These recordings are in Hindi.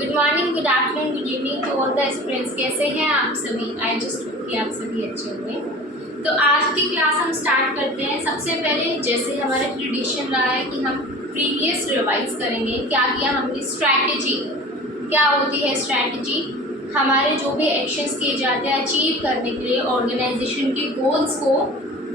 Good morning, good afternoon, good evening to all the students. कैसे हैं आप सभी? आई जस्ट होप कि आप सभी अच्छे होंगे। तो आज की क्लास हम स्टार्ट करते हैं। सबसे पहले जैसे हमारा ट्रेडिशन रहा है कि हम प्रीवियस रिवाइज करेंगे। क्या किया हमने? स्ट्रैटेजी क्या होती है? स्ट्रैटेजी हमारे जो भी एक्शंस किए जाते हैं अचीव करने के लिए ऑर्गेनाइजेशन के गोल्स को,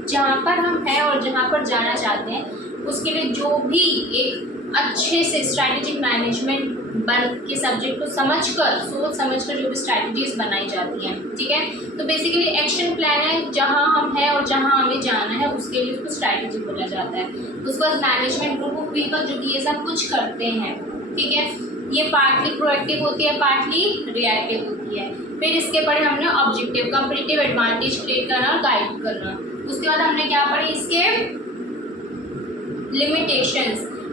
जहाँ पर हम हैं और जहाँ पर जाना चाहते हैं, उसके लिए जो भी एक अच्छे से स्ट्रैटेजिक मैनेजमेंट बन के सब्जेक्ट को समझकर, सोच समझकर जो भी स्ट्रैटेजीज बनाई जाती हैं। ठीक है, तो बेसिकली एक्शन प्लान है, जहाँ हम हैं और जहाँ हमें जाना है उसके लिए उसको स्ट्रैटेजी बोला जाता है। उसके बाद मैनेजमेंट ग्रुप ऑफ पीपल जो कि ये सब कुछ करते हैं। ठीक है, ये पार्टली प्रोएक्टिव होती है, पार्टली रिएक्टिव होती है। फिर इसके पढ़े हमने ऑब्जेक्टिव, कंपटीटिव एडवांटेज क्रिएट करना और गाइड करना। उसके बाद हमने क्या पढ़े? इसके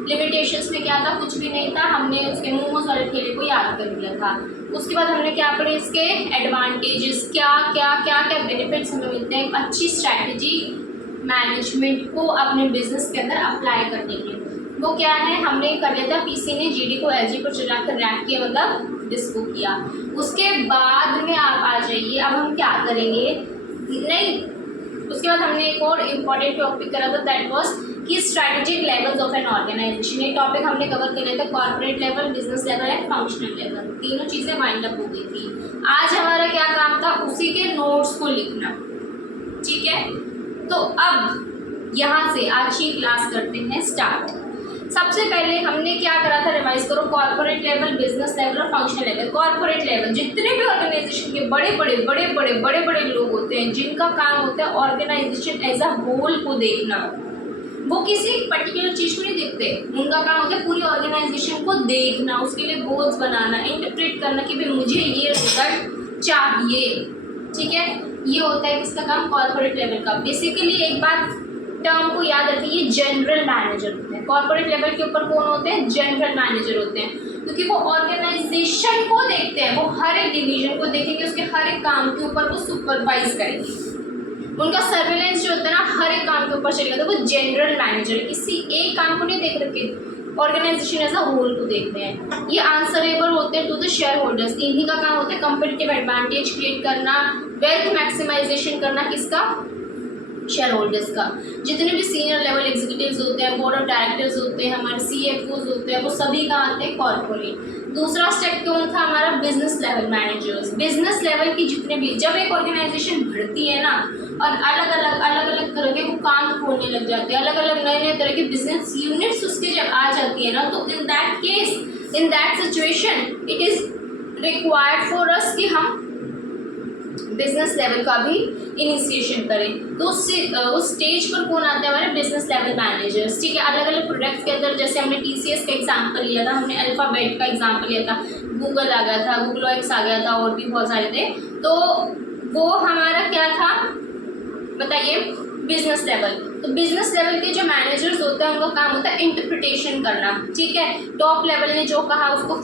लिमिटेशंस में क्या था? कुछ भी नहीं था, हमने उसके मोमोज वाले ठेले को याद कर लिया था। उसके बाद हमने क्या पढ़े? इसके एडवांटेजेस, क्या क्या क्या क्या बेनिफिट्स हमें मिलते हैं अच्छी स्ट्रैटेजी मैनेजमेंट को अपने बिजनेस के अंदर अप्लाई करने के। वो क्या है? हमने कर लिया था, पीसी ने जीडी को एलजी पर चलाकर रैक किया, मतलब डिस्को किया। उसके बाद में आप आ जाइए, अब हम क्या करेंगे? नहीं, उसके बाद हमने एक और इम्पॉर्टेंट टॉपिक करा था, दैट वाज कि strategic levels of an organisation. ये टॉपिक हमने कवर कर लिया था, corporate level, business level and functional level. तीनों चीज़ें वाइंड अप हो गई थी। आज हमारा क्या काम था? उसी के नोट्स को लिखना। ठीक है, तो अब यहाँ से आज की क्लास करते हैं स्टार्ट। सबसे पहले हमने क्या करा था? रिवाइज करो। कॉर्पोरेट लेवल, बिजनेस लेवल और फंक्शनल लेवल। कॉर्पोरेट लेवल, जितने भी ऑर्गेनाइजेशन के बड़े बड़े लोग होते हैं, जिनका काम होता है ऑर्गेनाइजेशन एज अ होल को देखना। वो किसी पर्टिकुलर चीज को नहीं देखते, उनका काम होता है पूरी ऑर्गेनाइजेशन को देखना, उसके लिए गोल्स बनाना, इंटरप्रेट करना कि भाई मुझे ये रिजल्ट चाहिए। ठीक है, ये होता है किसका काम? कॉर्पोरेट लेवल का। बेसिकली एक बात टर्म को याद रखिए, ये जनरल मैनेजर होते हैं। कॉर्पोरेट लेवल के ऊपर कौन होते हैं? जनरल मैनेजर होते हैं, क्योंकि वो ऑर्गेनाइजेशन को देखते हैं, वो हर एक डिवीजन को देखेंगे, उसके हर एक काम के ऊपर वो सुपरवाइज करेंगे। उनका सर्वेलेंस जो होता है ना, हर एक काम के ऊपर चलेगा। तो वो जनरल मैनेजर है, किसी एक काम को नहीं देख रखे, ऑर्गेनाइजेशन एज अ होल को देखते हैं। ये आंसरेबल होते हैं टू द शेयर होल्डर्स। इन्हीं का काम होता है कंपटीटिव एडवांटेज क्रिएट करना, वेल्थ मैक्सिमाइजेशन करना, किसका? शेयर होल्डर्स का। जितने भी सीनियर लेवल एग्जीक्यूटिव्स होते हैं, बोर्ड ऑफ डायरेक्टर्स होते हैं, हमारे सीएफओज होते हैं, वो सभी कहाँ आते हैं? कॉर्पोरेट। दूसरा स्टेप कौन था हमारा? Business level managers. Business level की जितने भी, जब एक ऑर्गेनाइजेशन बढ़ती है ना और अलग अलग तरह के वो काम खोलने लग जाते हैं, अलग अलग नए तरह के बिजनेस यूनिट्स उसके जब आ जाती है ना, तो in that case, in that situation it is required for us कि हम बिजनेस लेवल का भी इनिशिएशन करें। तो उस स्टेज पर कौन आते हैं? हमारे बिजनेस लेवल मैनेजर्स। ठीक है, अलग अलग प्रोडक्ट्स के अंदर, जैसे हमने टीसीएस का एग्जांपल लिया था, हमने अल्फाबेट का एग्जांपल लिया था, गूगल आ गया था, गूगल एक्स आ गया था, और भी बहुत सारे थे। तो वो हमारा क्या था बताइए? Business level. तो बिजनेस लेवल के जो मैनेजर्स होते हैं उनका काम होता है इंटरप्रिटेशन करना। ठीक है, टॉप लेवल ने जो कहा उसको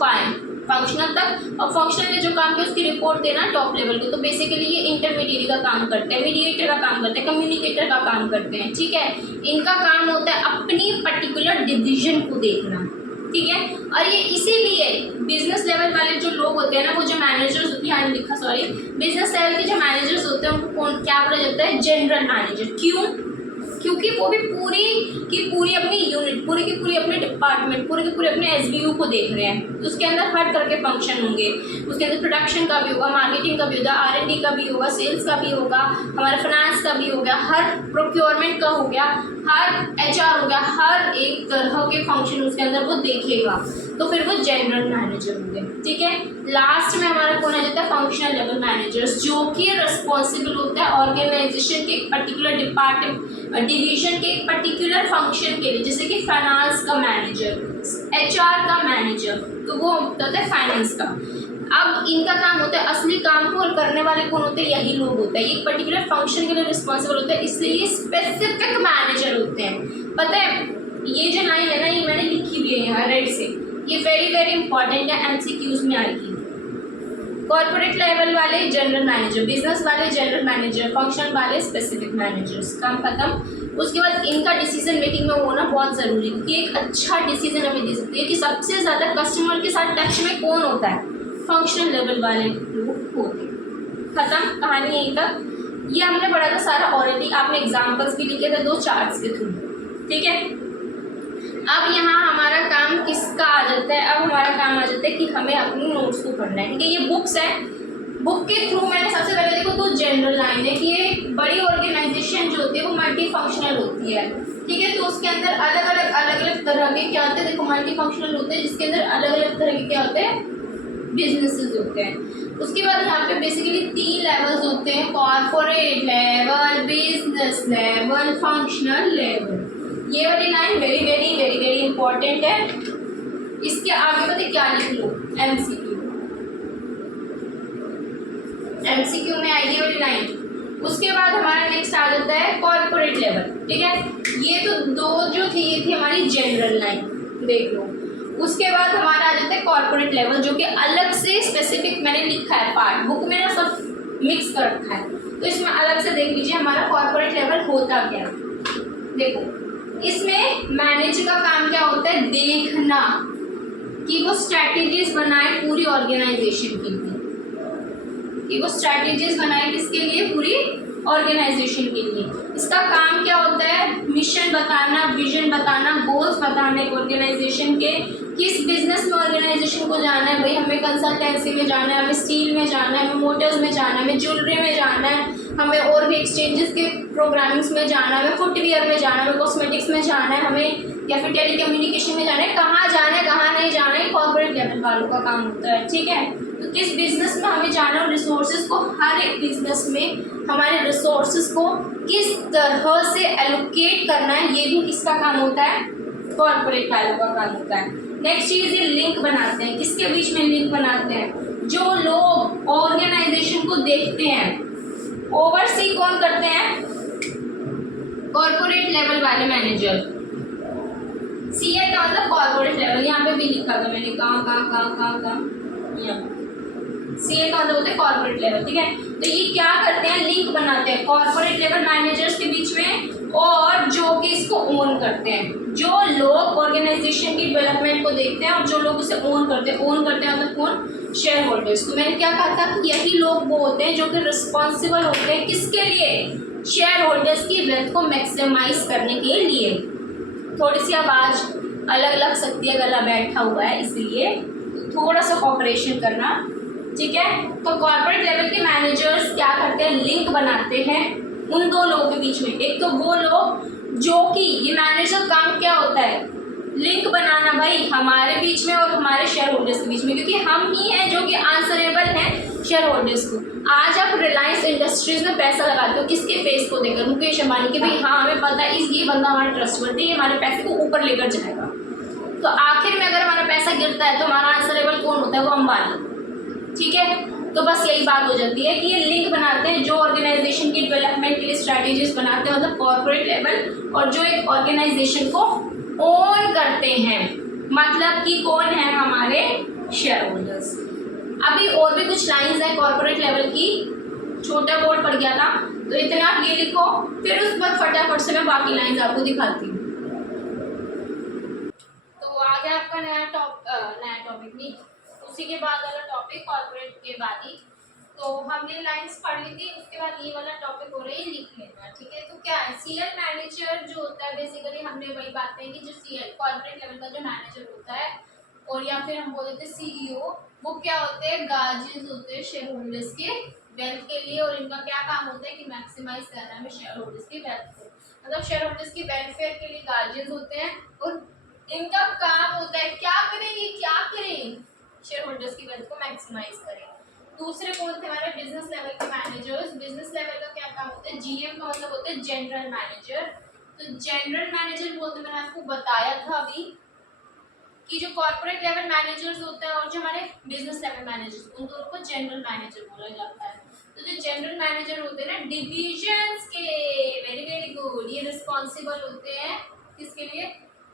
फंक्शनल तक, और फंक्शनल ने जो काम किया उसकी रिपोर्ट देना टॉप लेवल को। तो बेसिकली ये इंटरमीडिएट का काम करते हैं, मीडिएटर का काम करते हैं, कम्युनिकेटर का काम करते हैं। ठीक है, इनका काम होता है अपनी पर्टिकुलर डिवीजन को देखना। ठीक है, और ये इसीलिए बिजनेस लेवल वाले जो लोग होते हैं ना, वो जो मैनेजर्स होते हैं, लिखा सॉरी, बिजनेस लेवल के जो मैनेजर्स होते हैं उनको कौन क्या बोला जाता है? General manager. क्यों? क्योंकि वो भी पूरी की पूरी अपनी यूनिट, पूरी की पूरी अपने डिपार्टमेंट, पूरे के पूरे अपने एसबीयू को देख रहे हैं। उसके अंदर हर तरह के फंक्शन होंगे, उसके अंदर प्रोडक्शन का भी होगा, मार्केटिंग का भी होगा, आरएनडी का भी होगा, सेल्स का भी होगा, हमारा फाइनेंस का भी हो गया, हर प्रोक्योरमेंट का हो गया, हर एचआर हो गया, हर एक तरह के फंक्शन उसके अंदर वो देखेगा। तो फिर वो जनरल मैनेजर होंगे। ठीक है, लास्ट में हमारा कौन आ जाता है? फंक्शनल लेवल मैनेजर्स, जो कि रिस्पॉन्सिबल होता है ऑर्गेनाइजेशन के एक पर्टिकुलर डिवीजन के एक पर्टिकुलर फंक्शन के लिए, जैसे कि फाइनेंस का मैनेजर, एचआर का मैनेजर, तो वो होता है फाइनेंस का। अब इनका काम होता है, असली काम को करने वाले कौन होते हैं? यही लोग होते हैं, एक पर्टिकुलर फंक्शन के लिए रिस्पॉन्सिबल होते हैं, इसलिए ये स्पेसिफिक मैनेजर होते हैं। पता है, ये जो लाइन है ना, ये मैंने लिखी हुई है यहाँ रेड से, ये वेरी इंपॉर्टेंट है, एमसीक्यूज में आएगी। कॉर्पोरेट लेवल वाले जनरल मैनेजर, बिजनेस वाले जनरल मैनेजर, फंक्शनल वाले स्पेसिफिक मैनेजर्स। काम खत्म। उसके बाद इनका डिसीजन मेकिंग में होना बहुत ज़रूरी है, क्योंकि एक अच्छा डिसीजन हमें दे सकती है कि सबसे ज़्यादा कस्टमर के साथ टच में कौन होता है, फंक्शनल लेवल वाले लोग होते हैं। खत्म कहानी यहीं तक। ये हमने पढ़ा था सारा ऑलरेडी, आपने एग्जाम्पल्स भी लिखे थे 2 चार्ट्स के थ्रू, ठीक है। अब यहाँ हमारा काम किसका आ जाता है, अब हमारा काम आ जाता है कि हमें अपनी नोट्स को पढ़ना है, ठीक है। ये बुक्स है, बुक के थ्रू मैंने सबसे पहले देखो 2 जनरल लाइन है कि ये बड़ी ऑर्गेनाइजेशन जो होती है वो मल्टी फंक्शनल होती है, ठीक है। तो उसके अंदर अलग अलग तरह के क्या होते हैं, देखो मल्टी फंक्शनल होते हैं जिसके अंदर अलग अलग तरह के क्या होते हैं, बिजनेसेस होते हैं। उसके बाद यहाँ पे बेसिकली 3 लेवल्स होते हैं, corporate level, business level, functional level. ये वाली line very very very very important है। इसके आगे पता क्या लिख लो, एमसीक्यू, एमसीक्यू में आएगी ये वाली लाइन। उसके बाद हमारा नेक्स्ट आ जाता है कॉर्पोरेट लेवल, ठीक है। ये तो 2 जो थी ये थी हमारी जनरल लाइन, देख लो। उसके बाद हमारा आ जाता है कॉर्पोरेट लेवल, जो कि अलग से स्पेसिफिक मैंने लिखा है पार्ट, बुक में ना सब मिक्स कर रखा है, तो इसमें अलग से देख लीजिए हमारा कॉर्पोरेट लेवल होता क्या। देखो इसमें मैनेजर का काम क्या होता है, देखना कि वो स्ट्रैटेजीज बनाए पूरी ऑर्गेनाइजेशन के लिए, कि वो स्ट्रैटेजीज बनाए किसके लिए, पूरी ऑर्गेनाइजेशन के लिए। इसका काम क्या होता है, मिशन बताना, विजन बताना, गोल्स बताना एक ऑर्गेनाइजेशन के, किस बिजनेस में ऑर्गेनाइजेशन को जाना है, भाई हमें कंसल्टेंसी में जाना है, हमें स्टील में जाना है, हमें मोटर्स में जाना है, हमें ज्वेलरी में जाना है, हमें और भी एक्सचेंजेस के प्रोग्रामिंग्स में जाना है, हमें फुटवियर में जाना है, हमें कॉस्मेटिक्स में जाना है, हमें या फिर टेलीकम्युनिकेशन में जाना है, कहाँ जाना है कहाँ नहीं जाना है, कॉर्पोरेट लेवल वालों का काम होता है, ठीक है। तो किस बिजनेस में हमें जाना है, रिसोर्सेज को, हर एक बिजनेस में हमारे रिसोर्सेज को किस तरह से एलोकेट करना है, ये भी किसका काम होता है, कॉर्पोरेट वालों का काम होता है। नेक्स्ट चीज ये लिंक बनाते हैं, किसके बीच में लिंक बनाते हैं, जो लोग ऑर्गेनाइजेशन को देखते हैं, ओवरसी कौन करते हैं, कॉर्पोरेट लेवल वाले मैनेजर। सीए का मतलब कॉर्पोरेट लेवल, यहाँ पे भी लिखा था मैंने, कहाँ सीए का मतलब होता है कॉर्पोरेट लेवल, ठीक है। तो ये क्या करते हैं, लिंक बनाते हैं कॉर्पोरेट लेवल मैनेजर्स के बीच में और जो कि इसको ओन करते हैं, जो लोग ऑर्गेनाइजेशन की डेवलपमेंट को देखते हैं और जो लोग उसे ओन करते हैं मतलब कौन, शेयर होल्डर्स। तो मैंने क्या कहा था कि यही लोग वो होते हैं जो कि रिस्पॉन्सिबल होते हैं किसके लिए, शेयर होल्डर्स की वेल्थ को मैक्सिमाइज करने के लिए। थोड़ी सी आवाज़ अलग अलग सकती है, गला बैठा हुआ है इसलिए थोड़ा सा कॉपरेशन करना, ठीक है। तो कॉर्पोरेट लेवल के मैनेजर्स क्या करते हैं, लिंक बनाते हैं उन 2 लोगों के बीच में। एक तो वो लोग जो कि ये मैनेजर काम क्या होता है, लिंक बनाना भाई हमारे बीच में और हमारे शेयर होल्डर्स के बीच में, क्योंकि हम ही हैं जो कि आंसरेबल हैं शेयर होल्डर्स को। आज आप रिलायंस इंडस्ट्रीज में पैसा लगाते हो किसके फेस को देखकर, मुकेश अंबानी के, भाई हाँ हमें पता है ये बंदा हमारा ट्रस्टवर्दी है, हमारे पैसे को ऊपर लेकर जाएगा। तो आखिर में अगर हमारा पैसा गिरता है तो हमारा आंसरेबल कौन होता है, वो अंबानी, ठीक है। तो बस यही बात हो जाती है कि ये लिंक बनाते हैं जो ऑर्गेनाइजेशन की डेवलपमेंट के लिए स्ट्रैटेजीज बनाते हैं, मतलब कॉर्पोरेट लेवल, और जो एक ऑर्गेनाइजेशन को ओन करते हैं, मतलब कि कौन है, हमारे शेयर होल्डर्स। अभी और भी कुछ लाइंस हैं कॉर्पोरेट लेवल की, छोटा बोर्ड पड़ गया था तो इतना आप ये लिखो, फिर उस बाद फटाफट से मैं बाकी लाइंस आपको दिखाती हूँ। तो आ गया आपका नया टॉपिक नहीं, उसी के बाद वाला टॉपिक कॉर्पोरेट के बाद ही। तो हमने लाइंस पढ़ ली थी, उसके बाद ये वाला टॉपिक हो रहा है लिख लेना, ठीक है। तो क्या है, सीएल मैनेजर जो होता है, बेसिकली हमने वही बात कही कि जो सीएल कॉर्पोरेट लेवल का जो मैनेजर होता है, और या फिर हम बोल देते हैं सीईओ, वो क्या होते हैं, गार्जियंस होते हैं शेयर होल्डर्स के वेल्थ के लिए, और इनका क्या काम होता है कि मैक्सिमाइज करना है शेयर होल्डर्स की वेल्थ को, मतलब शेयर होल्डर्स की वेलफेयर के लिए गार्जियंस होते हैं, और इनका काम होता है क्या करें, शेयर होल्डर्स की वेल्थ को मैक्सिमाइज करें। दूसरे कौन थे हमारे, बिजनेस लेवल के मैनेजर्स। बिजनेस लेवल का क्या काम होता है, जीएम का मतलब होता है जनरल मैनेजर। तो जनरल मैनेजर बोलते, मैंने आपको बताया था अभी कि जो कॉर्पोरेट लेवल मैनेजर्स होते हैं और जो हमारे बिजनेस लेवल मैनेजर्स, उन दोनों को जनरल मैनेजर बोला जाता है। तो जो जनरल मैनेजर होते हैं ना डिविजन्स के, वेरी वेरी गुड, ये रिस्पॉन्सिबल होते हैं किसके लिए,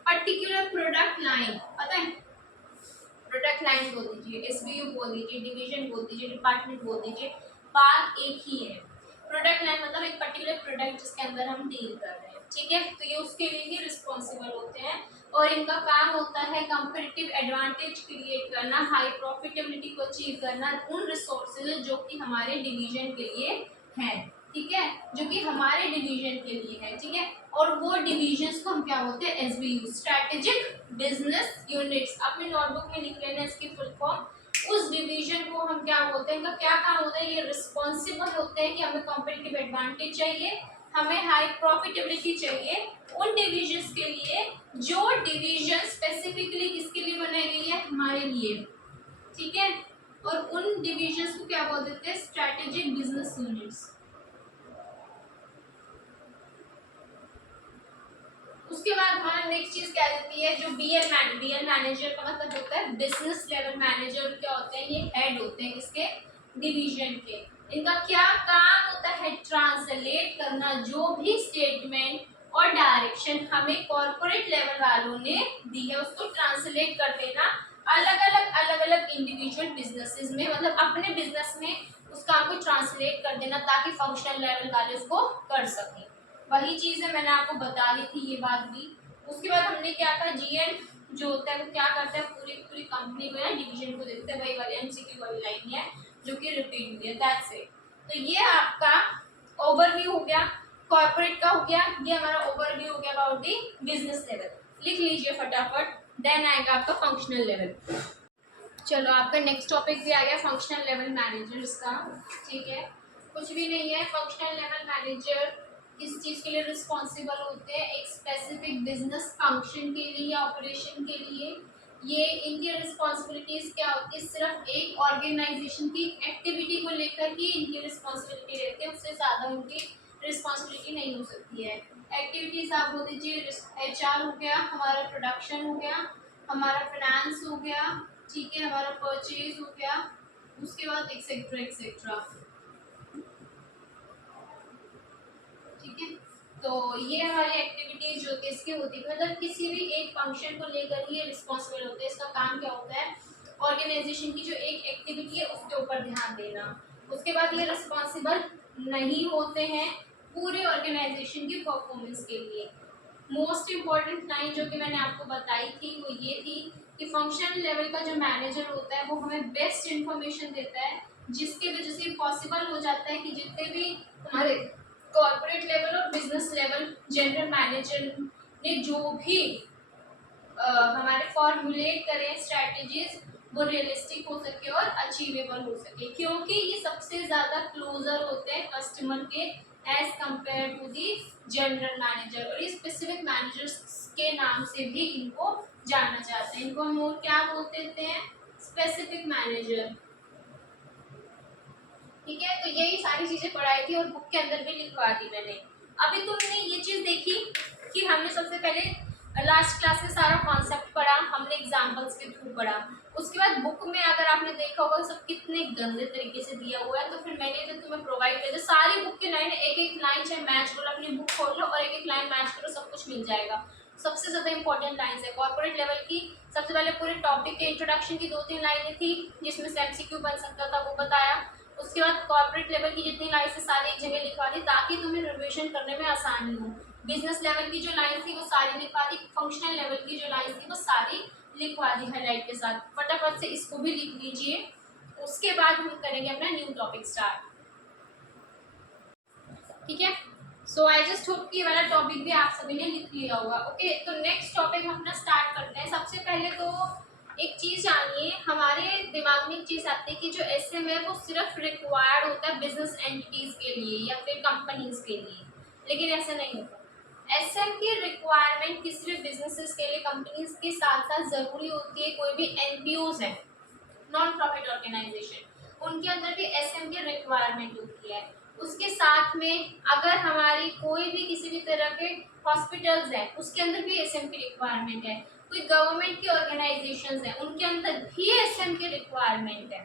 पर्टिकुलर प्रोडक्ट लाइन, पता है प्रोडक्ट लाइन बोल दीजिए, एसबीयू बोल दीजिए, डिवीजन बोल दीजिए, डिपार्टमेंट बोल दीजिए, बात एक ही है। प्रोडक्ट लाइन मतलब एक पर्टिकुलर प्रोडक्ट जिसके अंदर हम डील कर रहे हैं, ठीक है। तो ये उसके लिए ही रिस्पॉन्सिबल होते हैं और इनका काम होता है कंपेटिटिव एडवांटेज क्रिएट करना, हाई प्रॉफिटेबिलिटी को अचीव करना उन रिसोर्सेज जो कि हमारे डिवीजन के लिए हैं, ठीक है, जो कि हमारे डिवीजन के लिए है, ठीक है। और वो डिविजन्स को हम क्या बोलते हैं, एसबीयू, स्ट्रेटेजिक बिजनेस यूनिट्स। अपनी नोटबुक में लिख लेना इसकी फुल फॉर्म। उस डिवीजन को हम क्या बोलते हैं, इनका क्या काम होता है, ये रिस्पॉन्सिबल होते हैं कि हमें कॉम्पिटिटिव एडवांटेज चाहिए, हमें हाई प्रॉफिटेबिलिटी चाहिए उन डिविजन्स के लिए जो डिवीजन स्पेसिफिकली किसके लिए बनाई गई है, हमारे लिए, ठीक है। और उन डिविजन्स को क्या बोल देते हैं, स्ट्रेटेजिक बिजनेस यूनिट्स। उसके बाद हमारा नेक्स्ट चीज क्या देती है, जो बीएल मैनेजर का मतलब होता है बिजनेस लेवल मैनेजर। क्या होते हैं, ये हेड होते हैं इसके डिवीजन के। इनका क्या काम होता है, ट्रांसलेट करना जो भी स्टेटमेंट और डायरेक्शन हमें कॉर्पोरेट लेवल वालों ने दी है उसको ट्रांसलेट कर देना अलग अलग इंडिविजुअल बिजनेसेस में, मतलब अपने बिजनेस में उस काम को ट्रांसलेट कर देना ताकि फंक्शनल लेवल वाले उसको कर सकें। वही चीज़ है, मैंने आपको बता दी थी ये बात भी। उसके बाद हमने क्या कहा, जीएन जो होता है वो क्या करता है, पूरी कंपनी को या डिवीजन को देखते हैं, वही वाली एमसीक्यू वाली लाइन है जो कि रिपीट हुई है, दैट्स इट। तो ये आपका ओवरव्यू हो गया, कॉर्पोरेट का हो गया, ये हमारा ओवरव्यू हो गया अबाउट दी बिजनेस लेवल। लिख लीजिए फटाफट, देन आएगा आपका फंक्शनल लेवल। चलो आपका नेक्स्ट टॉपिक भी आ गया फंक्शनल लेवल मैनेजर्स का, ठीक है। कुछ भी नहीं है, फंक्शनल लेवल मैनेजर किस चीज़ के लिए रिस्पॉन्सिबल होते हैं, एक स्पेसिफिक बिजनेस फंक्शन के लिए या ऑपरेशन के लिए। ये इनकी रिस्पॉन्सिबिलिटीज़ क्या होती है, सिर्फ एक ऑर्गेनाइजेशन की एक्टिविटी को लेकर ही इनकी रिस्पॉन्सिबिलिटी रहती है, उससे ज़्यादा उनकी रिस्पॉन्सिबिलिटी नहीं हो सकती है। एक्टिविटीज़ आप बोल दीजिए, एचआर हो गया, हमारा प्रोडक्शन हो गया, हमारा फाइनेंस हो गया, ठीक है, हमारा परचेज हो गया, उसके बाद एक्सेट्रा एक्सेट्रा, ठीक है। तो ये हमारी एक्टिविटीज जो कि इसकी होती है, मतलब किसी भी एक फंक्शन को लेकर ही रिस्पॉन्सिबल होते हैं। इसका काम क्या होता है, ऑर्गेनाइजेशन की जो एक एक्टिविटी है उसके ऊपर ध्यान देना। उसके बाद ये रिस्पॉन्सिबल नहीं होते हैं पूरे ऑर्गेनाइजेशन की परफॉर्मेंस के लिए। मोस्ट इम्पॉर्टेंट लाइन जो कि मैंने आपको बताई थी वो ये थी कि फंक्शन लेवल का जो मैनेजर होता है वो हमें बेस्ट इंफॉर्मेशन देता है, जिसकी वजह से पॉसिबल हो जाता है कि जितने भी हमारे कॉर्पोरेट लेवल और बिजनेस लेवल जनरल मैनेजर ने जो भी हमारे फॉर्मुलेट करें स्ट्रैटेजीज, वो रियलिस्टिक हो सके और अचीवेबल हो सके, क्योंकि ये सबसे ज़्यादा क्लोजर होते हैं कस्टमर के as compare to the general manager. और ये स्पेसिफिक मैनेजर्स के नाम से भी इनको जाना जाता है। इनको हम और क्या बोलते हैं, स्पेसिफिक मैनेजर, ठीक है। तो यही सारी चीजें पढ़ाई थी और बुक के अंदर भी लिखवा दी मैंने। अभी तुमने ये चीज देखी कि हमने सबसे पहले लास्ट क्लास में सारा कॉन्सेप्ट पढ़ा, हमने एग्जांपल्स के थ्रू पढ़ा। उसके बाद बुक में अगर आपने देखा होगा सब कितने गंदे तरीके से दिया हुआ है, तो फिर मैंने तो तुम्हें प्रोवाइड कर दिया सारी बुक की लाइन, एक एक लाइन चाहे मैच करो, अपनी बुक खोल लो और एक एक लाइन मैच करो, सब कुछ मिल जाएगा। सबसे ज़्यादा इंपॉर्टेंट लाइन्स है कॉर्पोरेट लेवल की। सबसे पहले पूरे टॉपिक के इंट्रोडक्शन की 2-3 लाइनें थी जिसमें से एमसीक्यू बन सकता था, वो बताया। उसके बाद कॉर्पोरेट लेवल की जितनी लाइन से सारी एक जगह लिखवा दी ताकि तुम्हें रिविजन करने में आसानी हो। बिजनेस लेवल की जो लाइन थी वो सारी लिखवा दी, फंक्शनल लेवल की जो लाइन थी वो सारी लिखवा दी हाईलाइट के साथ। फटाफट से इसको भी लिख लीजिए। उसके बाद हम करेंगे अपना न्यू टॉपिक स्टार्ट, ठीक है। सो आई जस्ट होप कि ये वाला टॉपिक भी आप सभी ने लिख लिया होगा। ओके, तो नेक्स्ट टॉपिक हम अपना स्टार्ट करते हैं। सबसे पहले तो एक चीज़ जानिए, हमारे दिमाग में एक चीज़ आती है कि जो एसएम है वो सिर्फ रिक्वायर्ड होता है बिजनेस एंटिटीज़ के लिए या फिर कंपनीज के लिए, लेकिन ऐसा नहीं होता। एसएम की रिक्वायरमेंट किसी भी बिजनेसेस के लिए, कंपनीज के साथ साथ ज़रूरी होती है। कोई भी एनपीओज है, नॉन प्रॉफिट ऑर्गेनाइजेशन, उनके अंदर भी एसएम की रिक्वायरमेंट होती है। उसके साथ में अगर हमारी कोई भी किसी भी तरह के हॉस्पिटल्स हैं उसके अंदर भी एसएम की रिक्वायरमेंट है। कोई गवर्नमेंट की ऑर्गेनाइजेशंस हैं उनके अंदर भी एसएम की रिक्वायरमेंट है,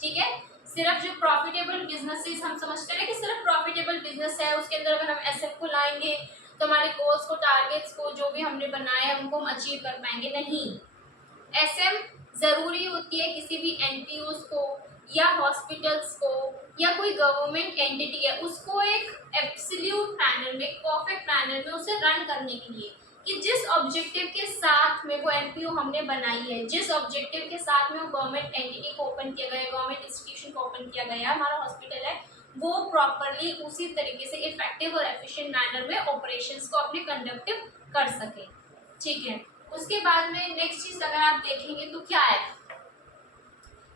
ठीक है। सिर्फ जो प्रॉफिटेबल बिजनेसेस हम समझते हैं कि सिर्फ प्रॉफिटेबल बिजनेस है उसके अंदर अगर हम एसएम को लाएंगे तो हमारे गोल्स को, टारगेट्स को, जो भी हमने बनाया है उनको हम अचीव कर पाएंगे, नहीं। एसएम ज़रूरी होती है किसी भी एनपीओज को या हॉस्पिटल्स को या कोई गवर्नमेंट एंटिटी है उसको एक एब्सोल्यूट मैनर में, परफेक्ट मैनर में उसे रन करने के लिए, कि जिस ऑब्जेक्टिव के साथ में वो एनपीओ हमने बनाई है, जिस ऑब्जेक्टिव के साथ में वो गवर्नमेंट एंटिटी को ओपन किया गया है, गवर्नमेंट इंस्टीट्यूशन को ओपन किया गया है, हमारा हॉस्पिटल है, वो प्रॉपरली उसी तरीके से इफेक्टिव और एफिशिएंट मैनर में ऑपरेशंस को अपने कंडक्ट कर सके। ठीक है, उसके बाद में नेक्स्ट चीज अगर आप देखेंगे तो क्या है,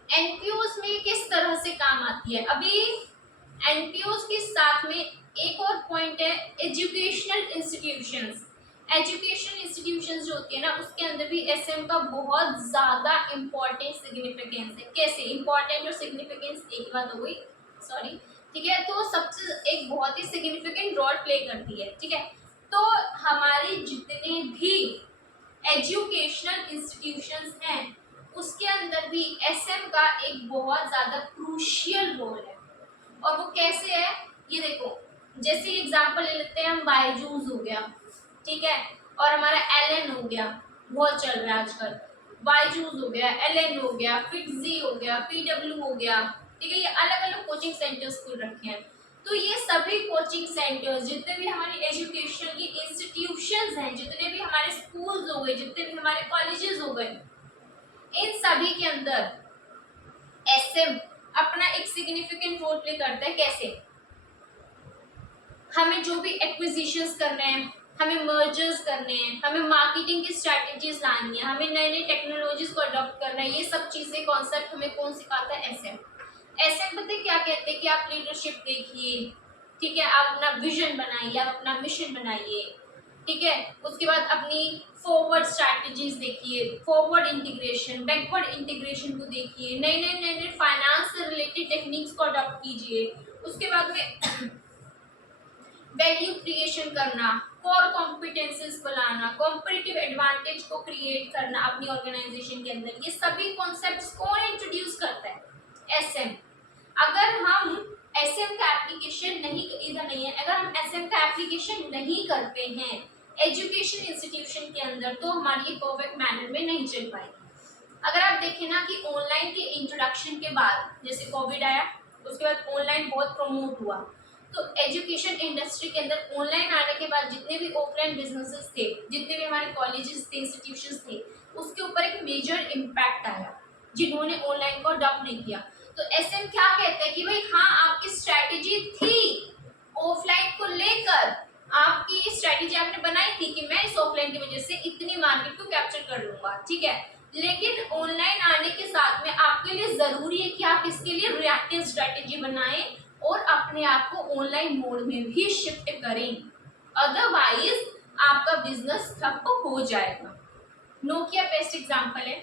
एनपीओस में किस तरह से काम आती है। अभी एनपीओस के साथ में एक और पॉइंट है एजुकेशनल इंस्टीट्यूशंस। एजुकेशनल इंस्टीट्यूशंस जो होती है ना, उसके अंदर भी एसएम का बहुत ज़्यादा इम्पोर्टेंट सिग्निफिकेंस है। कैसे इम्पोर्टेंट और सिग्निफिकेंस एक बात हो गई, सॉरी, ठीक है। तो सबसे एक बहुत ही सिग्निफिकेंट रोल प्ले करती है, ठीक है। तो हमारी जितने भी एजुकेशनल इंस्टीट्यूशंस हैं उसके अंदर भी एसएम का एक बहुत ज़्यादा क्रूशियल रोल है। और वो कैसे है ये देखो, जैसे एग्जांपल ले लेते हैं हम, बायजूस हो गया, ठीक है, और हमारा एलएन हो गया, बहुत चल रहा है आजकल, बायजूस हो गया, एलएन हो गया, फिटजी हो गया, पीडब्ल्यू हो गया, ठीक है। ये अलग अलग कोचिंग सेंटर्स खुल रखे हैं। तो ये सभी कोचिंग सेंटर्स, जितने भी हमारी एजुकेशन की इंस्टीट्यूशंस हैं, जितने भी हमारे स्कूल्स हो गए, जितने भी हमारे कॉलेजेस हो गए, इन सभी के अंदर एसएम अपना एक सिग्निफिकेंट रोल प्ले करता है। कैसे, हमें जो भी एक्विजिशंस करने हैं, हमें मर्जर्स करने हैं, हमें मार्केटिंग की स्ट्रैटेजीज लानी है, हमें नई नई टेक्नोलॉजीज को अडॉप्ट करना है, ये सब चीज़ें कॉन्सेप्ट हमें कौन सिखाता है, एसएम। एसएम पता है क्या कहते हैं कि आप लीडरशिप देखिए, ठीक है, आप अपना विजन बनाइए, आप अपना मिशन बनाइए, ठीक है। उसके बाद अपनी फॉरवर्ड स्ट्रैटेजीज देखिए, फॉरवर्ड इंटीग्रेशन, बैकवर्ड इंटीग्रेशन को देखिए, नए नए फाइनेंस से रिलेटेड टेक्निक्स को अडॉप्ट कीजिए। उसके बाद में वैल्यू क्रिएशन करना, कोर कॉम्पिटेंसेस बनाना, कॉम्पिटिटिव एडवांटेज को क्रिएट करना अपनी ऑर्गेनाइजेशन के अंदर, ये सभी कॉन्सेप्ट्स कौन इंट्रोड्यूस करता है, एसएम। अगर हम एसएम का एप्लीकेशन नहीं, इधर नहीं है, अगर हम एसएम का एप्लीकेशन नहीं करते हैं एजुकेशन इंस्टीट्यूशन के अंदर, तो हमारी ये परफेक्ट मैनर में नहीं चल पाएगी। अगर आप देखें ना कि ऑनलाइन के इंट्रोडक्शन के बाद, जैसे कोविड आया, उसके बाद ऑनलाइन बहुत प्रमोट हुआ, तो एजुकेशन इंडस्ट्री के अंदर ऑनलाइन आने के बाद जितने भी ऑफलाइन बिजनेसेस थे, जितने भी हमारे कॉलेजेस थे, इंस्टीट्यूशंस थे, उसके ऊपर एक मेजर इम्पैक्ट आया जिन्होंने ऑनलाइन को अडॉप्ट नहीं किया। तो एसएम क्या कहते हैं कि भाई हाँ, आपकी स्ट्रैटेजी थी ऑफलाइन को लेकर, आपकी स्ट्रैटेजी आपने बनाई थी कि मैं इस ऑफलाइन की वजह से इतनी मार्केट को कैप्चर कर लूंगा, ठीक है, लेकिन ऑनलाइन आने के साथ में आपके लिए जरूरी है कि आप इसके लिए रिएक्टिव स्ट्रैटेजी बनाएं और अपने आप को ऑनलाइन मोड में भी शिफ्ट करें, अदरवाइज आपका बिजनेस ठप हो जाएगा। नोकिया बेस्ट एग्जांपल है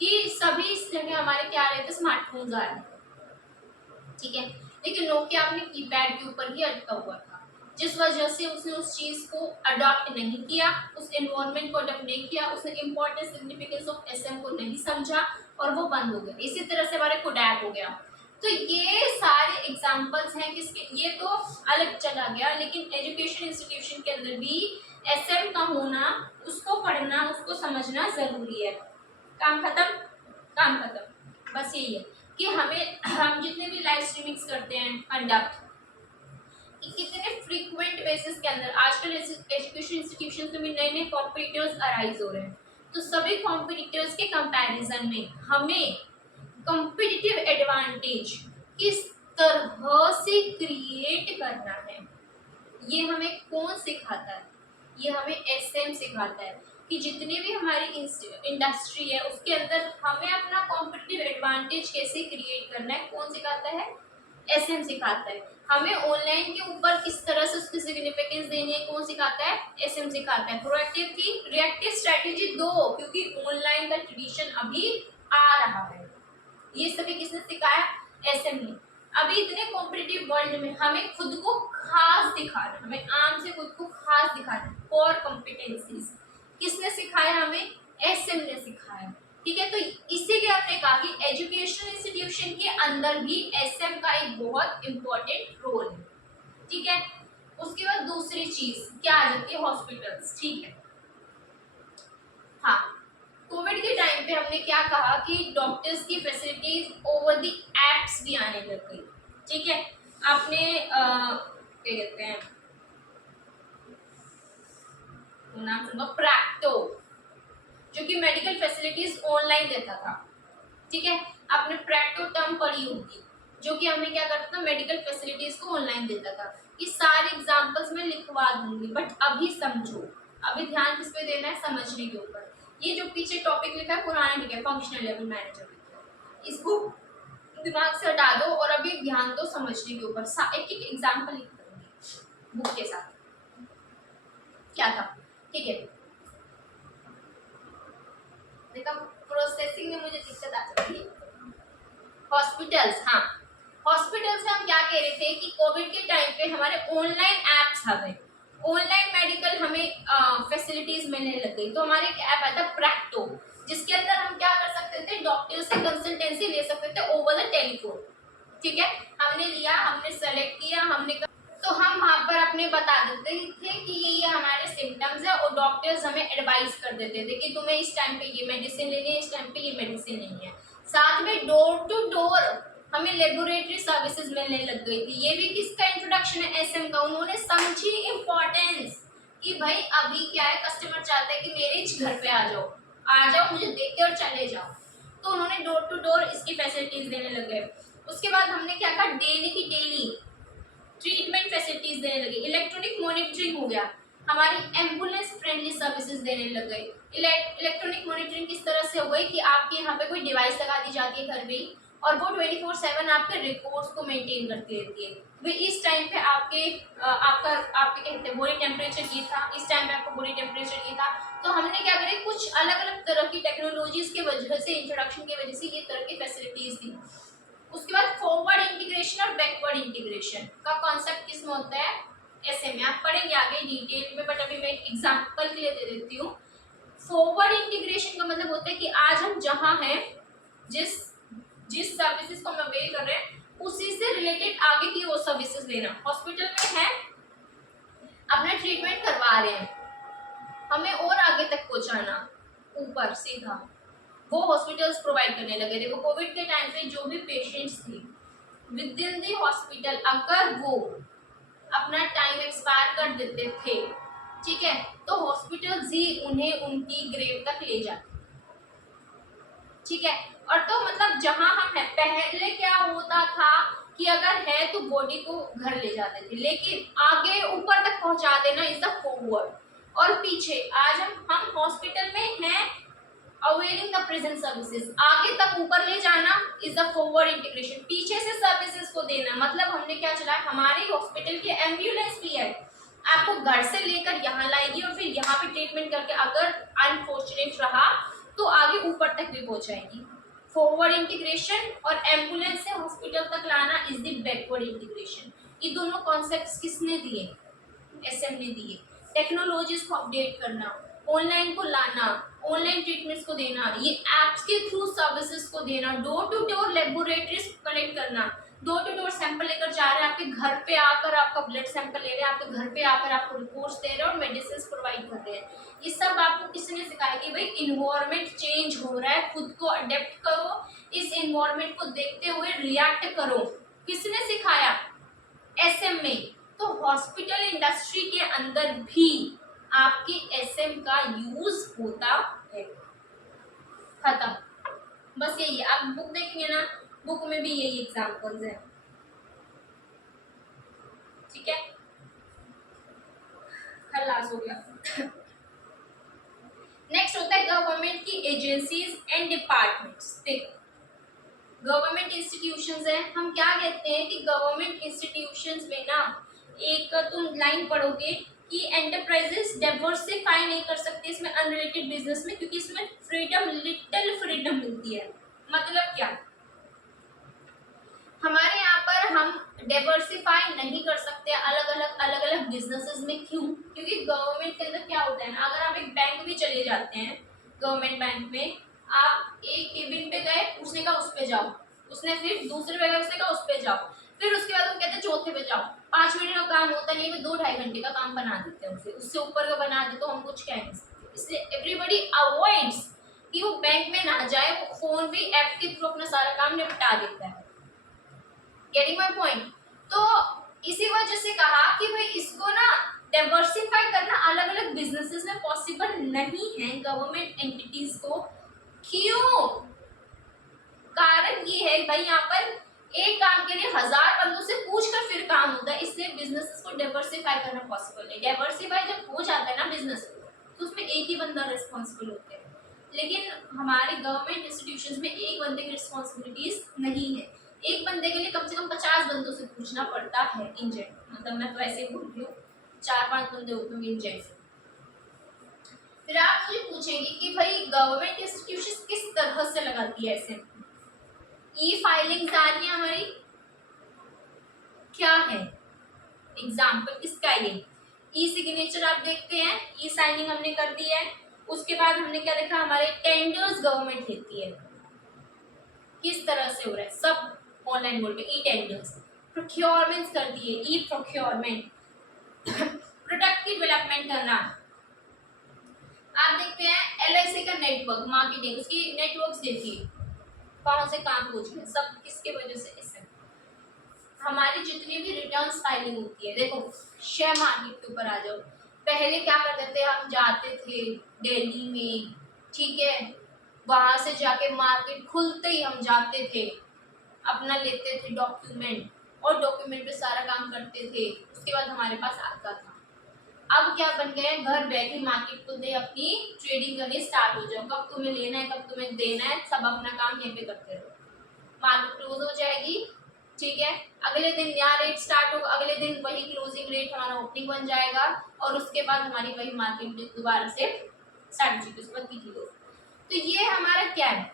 कि सभी इस जगह हमारे क्या रहे थे, स्मार्टफोन्स आ रहे थे, ठीक है, लेकिन नोकिया अपने कीपैड के ऊपर ही अटका हुआ था, जिस वजह से उसने उस चीज को अडॉप्ट नहीं किया, उस एनवायरनमेंट को अडॉप्ट नहीं किया, उसने इम्पोर्टेंट सिग्निफिकेंस ऑफ एसएम को नहीं समझा और वो बंद हो गया। इसी तरह से हमारे कोडैक हो गया। तो ये सारे एग्जांपल्स हैं किसके, ये तो अलग चला गया, लेकिन एजुकेशन इंस्टीट्यूशन के अंदर भी एसएम का होना, उसको पढ़ना, उसको समझना जरूरी है। काम खत्म, काम खत्म, बस यही है कि हम जितने भी लाइव स्ट्रीमिंग्स करते हैं कंडक्ट, कितने फ्रीक्वेंट बेसिस के अंदर आजकल एजुकेशन इंस्टीट्यूशन में नए नए कॉम्पिटिटर्स अराइज हो रहे हैं, तो सभी कॉम्पिटिटर्स के कंपैरिजन में हमें कॉम्पिटिटिव एडवांटेज किस तरह से क्रिएट करना है, ये हमें कौन सिखाता है, ये हमें एसएम सिखाता है कि जितनी भी हमारी इंडस्ट्री है उसके अंदर हमें अपना कॉम्पिटिटिव एडवांटेज कैसे क्रिएट करना है, कौन सिखाता है, एसएम सिखाता है। हमें ऑनलाइन के ऊपर किस तरह से उसकी सिग्निफिकेंस देनी है, कौन सिखाता है, एसएम सिखाता है। प्रोएक्टिव की रिएक्टिव स्ट्रैटेजी दो, क्योंकि ऑनलाइन का ट्रेडिशन अभी आ रहा है, ये सभी किसने सिखाया, एसएम ने। अभी इतने कॉम्पिटिटिव वर्ल्ड में हमें खुद को खास दिखाना, हमें आम से खुद को खास दिखाना, कोर कॉम्पिटेंसीज किसने सिखाया, हमें एसएम ने सिखाया, ठीक है। तो इसीलिए आपने कहा कि एजुकेशनल इंस्टीट्यूशन के अंदर भी एसएम का एक बहुत इंपॉर्टेंट रोल है, ठीक है। उसके बाद दूसरी चीज क्या आ जाती है, हॉस्पिटल्स, ठीक है। हाँ, कोविड के टाइम पे हमने क्या कहा कि डॉक्टर्स की फैसिलिटीज ओवर द एप्स भी आने लग गई, ठीक है। आपने क्या कहते हैं नाम सुना प्रैक्टो, जो कि मेडिकल फैसिलिटीज ऑनलाइन देता था। ठीक है, आपने प्रैक्टो टर्म पढ़ी होगी, जो कि हमें क्या करता था, मेडिकल फैसिलिटीज को ऑनलाइन देता था। ये सारे एग्जांपल्स मैं लिखवा दूंगी, बट अभी समझो, अभी ध्यान किस पे देना है, समझने के ऊपर। ये जो पीछे टॉपिक लिखा है पुराना लिखा है, फंक्शनल लेवल मैनेजर, इसको दिमाग से हटा दो और अभी ध्यान दो समझने के ऊपर। एक एक एग्जाम्पल लिख दूंगी बुक के साथ, क्या था। ठीक है, देखा प्रोसेसिंग में मुझे दिक्कत आ जाती है। हॉस्पिटल्स, हाँ, हॉस्पिटल्स में हम क्या कह रहे थे कि कोविड के टाइम पे हमारे ऑनलाइन एप्स आ गए, ऑनलाइन मेडिकल हमें फैसिलिटीज मिलने लग गई। तो हमारे एक ऐप आया था प्रैक्टो, जिसके अंदर हम क्या कर सकते थे, डॉक्टर से कंसल्टेंसी ले सकते थे ओवर द टेलीफोन। ठीक है, हमने लिया, हमने सेलेक्ट किया, तो हम वहाँ पर अपने बता देते थे कि ये हमारे सिम्टम्स है, और डॉक्टर्स हमें एडवाइस कर देते थे कि तुम्हें इस टाइम पे ये मेडिसिन लेनी है, इस टाइम पे ये मेडिसिन लेनी है। साथ में डोर टू डोर हमें लेबोरेटरी सर्विसेज मिलने लग गई थी। ये भी किसका इंट्रोडक्शन है, एसएम का। उन्होंने समझी इम्पोर्टेंस कि भाई अभी क्या है, कस्टमर चाहता है कि मेरे घर पे आ जाओ मुझे देख के और चले जाओ। तो उन्होंने डोर टू डोर इसकी फैसिलिटीज देने लग गए। उसके बाद हमने क्या कहा, डेली की डेली ट्रीटमेंट फैसिलिटीज देने लगे। इलेक्ट्रॉनिक मॉनिटरिंग हो गया, हमारी एम्बुलेंस फ्रेंडली सर्विसेज देने लग गए। इलेक्ट्रॉनिक मॉनिटरिंग किस तरह से हो गई कि आपके यहाँ पे कोई डिवाइस लगा दी जाती है घर में ही, और वो 24/7 आपके रिकॉर्ड्स को मेंटेन करती रहती है। भाई इस टाइम पे आपके कहते हैं बॉडी टेम्परेचर ये था, इस टाइम पे आपका बॉडी टेम्परेचर ये था। तो हमने क्या करें, कुछ अलग अलग तरह की टेक्नोलॉजीज की वजह से, इंट्रोडक्शन की वजह से ये तरह की फैसिलिटीज दी। उसके बाद फॉरवर्ड इंटीग्रेशन और बैकवर्ड इंटीग्रेशन का कॉन्सेप्ट किसमें होता है, ऐसे में आप पढ़ेंगे आगे डिटेल में, बट अभी मैं एक एग्जांपल के लिए दे देती हूँ। फॉरवर्ड इंटीग्रेशन का मतलब होता है कि आज हम जहाँ हैं, जिस सर्विसेज को हम अवेल कर रहे हैं, उसी से रिलेटेड आगे की वो सर्विसेज लेना। हॉस्पिटल में है, अपना ट्रीटमेंट करवा रहे हैं, हमें और आगे तक पहुंचाना, ऊपर सीधा वो हॉस्पिटल्स प्रोवाइड करने लगे। देखो कोविड के टाइम पे जो भी पेशेंट्स थे विद इन द हॉस्पिटल, अगर वो अपना टाइम एक्सपायर कर देते थे, ठीक है, तो हॉस्पिटल्स ही उन्हें उनकी ग्रेव तक ले जाते। ठीक है, और तो मतलब जहां हम हैं, पहले क्या होता था कि अगर है तो बॉडी को घर ले जाते थे, लेकिन आगे ऊपर तक पहुंचा देना इज द फॉरवर्ड। और पीछे आज हम हॉस्पिटल में हैं, अवेलिंग द प्रेजेंट सर्विसेज, आगे तक ऊपर ले जाना इज द फॉरवर्ड इंटीग्रेशन। पीछे से सर्विसेज को देना, मतलब हमने क्या चला, हमारे हॉस्पिटल की एम्बुलेंस भी है, आपको घर से लेकर यहाँ लाएगी और फिर यहाँ पे ट्रीटमेंट करके अगर अनफॉर्चुनेट रहा तो आगे ऊपर तक भी पहुंचाएगी। फॉरवर्ड इंटीग्रेशन और एम्बुलेंस से हॉस्पिटल तक लाना इज द बैकवर्ड इंटीग्रेशन। ये दोनों कॉन्सेप्ट्स किसने दिए, एसएम ने दिए। टेक्नोलॉजीज को अपडेट करना, ऑनलाइन को लाना, ऑनलाइन ट्रीटमेंट्स को देना, ये एप्स के थ्रू सर्विसेज को देना, door to door laboratories collect करना, डोर टू डोर सैंपल लेकर जा रहे हैं, आपके घर पे आकर आपका ब्लड सैंपल ले रहे हैं, आपके घर पे आकर आपको रिपोर्ट्स दे रहे हैं और मेडिसिन प्रोवाइड कर रहे हैं। ये सब आपको किसने सिखाया कि भाई इन्वायरमेंट चेंज हो रहा है, खुद को अडेप्ट करो, इस इन्वायरमेंट को देखते हुए रिएक्ट करो। किसने सिखाया, एसएम में। तो हॉस्पिटल इंडस्ट्री के अंदर भी आपके एसएम का यूज होता है। खत्म, बस यही है। आप बुक देखेंगे ना, बुक में भी यही एग्जांपल्स है। ठीक है, खलास हो गया। नेक्स्ट होता है गवर्नमेंट की एजेंसीज एंड डिपार्टमेंट्स। देखो गवर्नमेंट इंस्टीट्यूशंस है, हम क्या कहते हैं कि गवर्नमेंट इंस्टीट्यूशंस में ना, एक तुम लाइन पढ़ोगे कि एंटरप्राइजेस डाइवर्सिफाई नहीं कर सकते इसमें अनरिलेटेड बिजनेस में, क्योंकि इसमें फ्रीडम, लिटिल फ्रीडम मिलती है। मतलब क्या, हमारे यहाँ पर हम डाइवर्सिफाई नहीं कर सकते अलग अलग बिजनेसेस में। क्यों, क्योंकि गवर्नमेंट के अंदर क्या होता है ना, अगर आप एक बैंक भी चले जाते हैं, गवर्नमेंट बैंक में आप एक केबिन पे गए, उसने कहा उस पे जाओ, उसने फिर दूसरे पे गए, उसने कहा उस पे जाओ, फिर उसके बाद वो कहते हैं चौथे पे जाओ। 5 मिनट का काम होता नहीं, वो 2-2.5 घंटे का काम बना देते हैं, उससे ऊपर का बना दे तो हम कुछ कह नहीं सकते। इसलिए एवरीबडी अवॉइड्स कि वो बैंक में ना जाए, वो फोन भी ऐप के थ्रू अपना सारा काम निपटा देता है। Getting my point. तो इसी वजह से कहा कि भाई इसको ना डाइवर्सिफाई करना अलग अलग बिजनेसेस में पॉसिबल नहीं है गवर्नमेंट एंटिटीज को। क्यों? कारण ये है भाई यहाँ पर एक काम के लिए 1000 बंदों से पूछकर फिर काम होता है, इसलिए बिजनेसेस को डाइवर्सिफाई करना पॉसिबल है। डाइवर्सिफाई जब हो जाता है ना बिजनेस तो उसमें एक ही बंदा रिस्पॉन्सिबल होता है, लेकिन हमारे गवर्नमेंट इंस्टीट्यूशंस में एक बंदे की रिस्पॉन्सिबिलिटीज नहीं है। एक बंदे के लिए कम से कम 50 बंदों से पूछना पड़ता है इन जनरल, मतलब मैं तो ऐसे ही बोल रही हूँ, 4-5 बंदे होते होंगे इन जनरल। फिर आप मुझे पूछेंगे कि भाई गवर्नमेंट इंस्टीट्यूशंस किस तरह से लगाती है ऐसे ई फाइलिंग आ रही है हमारी, क्या है एग्जाम्पल इसका? ये ई सिग्नेचर आप देखते हैं, ई साइनिंग हमने कर दी है। उसके बाद हमने क्या देखा, हमारे टेंडर्स गवर्नमेंट लेती है, किस तरह से हो रहा है सब ऑनलाइन मोड में। ई टेंडर्स, प्रोक्योरमेंट कर दिए, ई प्रोक्योरमेंट, प्रोडक्ट की डेवलपमेंट करना। आप देखते हैं एलआईसी का नेटवर्क मार्केटिंग, उसकी नेटवर्क्स देखिए कौन से काम पूछ रहे हैं, सब किसके वजह से? इससे हमारी जितनी भी रिटर्न्स फाइलिंग होती है, देखो शेयर मार्केट के ऊपर आ जाओ। पहले क्या करते थे, हम जाते थे दिल्ली में, ठीक है, वहां से जाके मार्केट खुलते ही हम जाते थे, अपना लेते थे डॉक्यूमेंट और डॉक्यूमेंट पे सारा काम करते थे, उसके बाद हमारे पास आता था। अब क्या बन गया है, घर बैठे मार्केट खुलते ही अपनी ट्रेडिंग करनी स्टार्ट हो जाओ, कब तुम्हें लेना है कब तुम्हें देना है, सब अपना काम यहीं पे करते रहो। मार्केट क्लोज हो जाएगी, ठीक है, अगले दिन नया रेट स्टार्ट होगा, अगले दिन वही क्लोजिंग रेट हमारा ओपनिंग बन जाएगा और उसके बाद हमारी वही मार्केट दोबारा से स्टार्ट हो जाएगी। तो ये हमारा क्या है,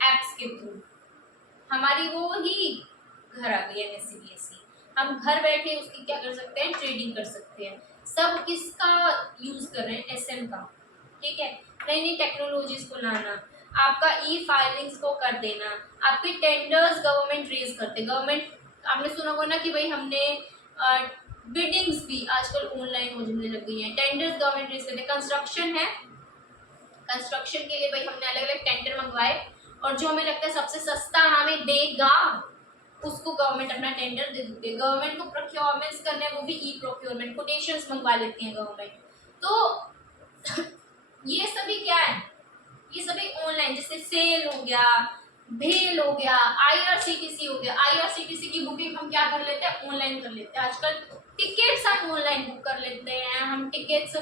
एप्स के थ्रू हमारी वो ही घर आ गई है सीबीएसई, हम घर बैठे उसकी क्या कर सकते हैं, ट्रेडिंग कर सकते हैं। सब किसका यूज कर रहे हैं, एसएम का, ठीक है। नई नई टेक्नोलॉजीज को लाना, आपका ई फाइलिंग्स को कर देना, आपके टेंडर्स गवर्नमेंट रेज करते, गवर्नमेंट आपने सुना होगा ना कि भाई हमने बिडिंग्स भी आजकल ऑनलाइन होने लग गई हैं, टेंडर्स गवर्नमेंट रेज करते। कंस्ट्रक्शन है, कंस्ट्रक्शन के लिए भाई हमने अलग अलग टेंडर मंगवाए और जो हमें लगता है सबसे सस्ता हमें देगा उसको गवर्नमेंट अपना टेंडर दे देती है। गवर्नमेंट को प्रोक्योरमेंट्स करने हैं, वो भी ई प्रोक्योरमेंट, कोटेशंस मंगवा लेती है गवर्नमेंट। तो ये सभी क्या है, ये सभी ऑनलाइन, जैसे सेल हो गया, भेल हो गया, आईआरसीटीसी हो गया। आईआरसीटीसी की बुकिंग हम क्या कर लेते हैं, ऑनलाइन कर लेते हैं। आजकल टिकट्स हम ऑनलाइन बुक कर लेते हैं, हम टिकट्स,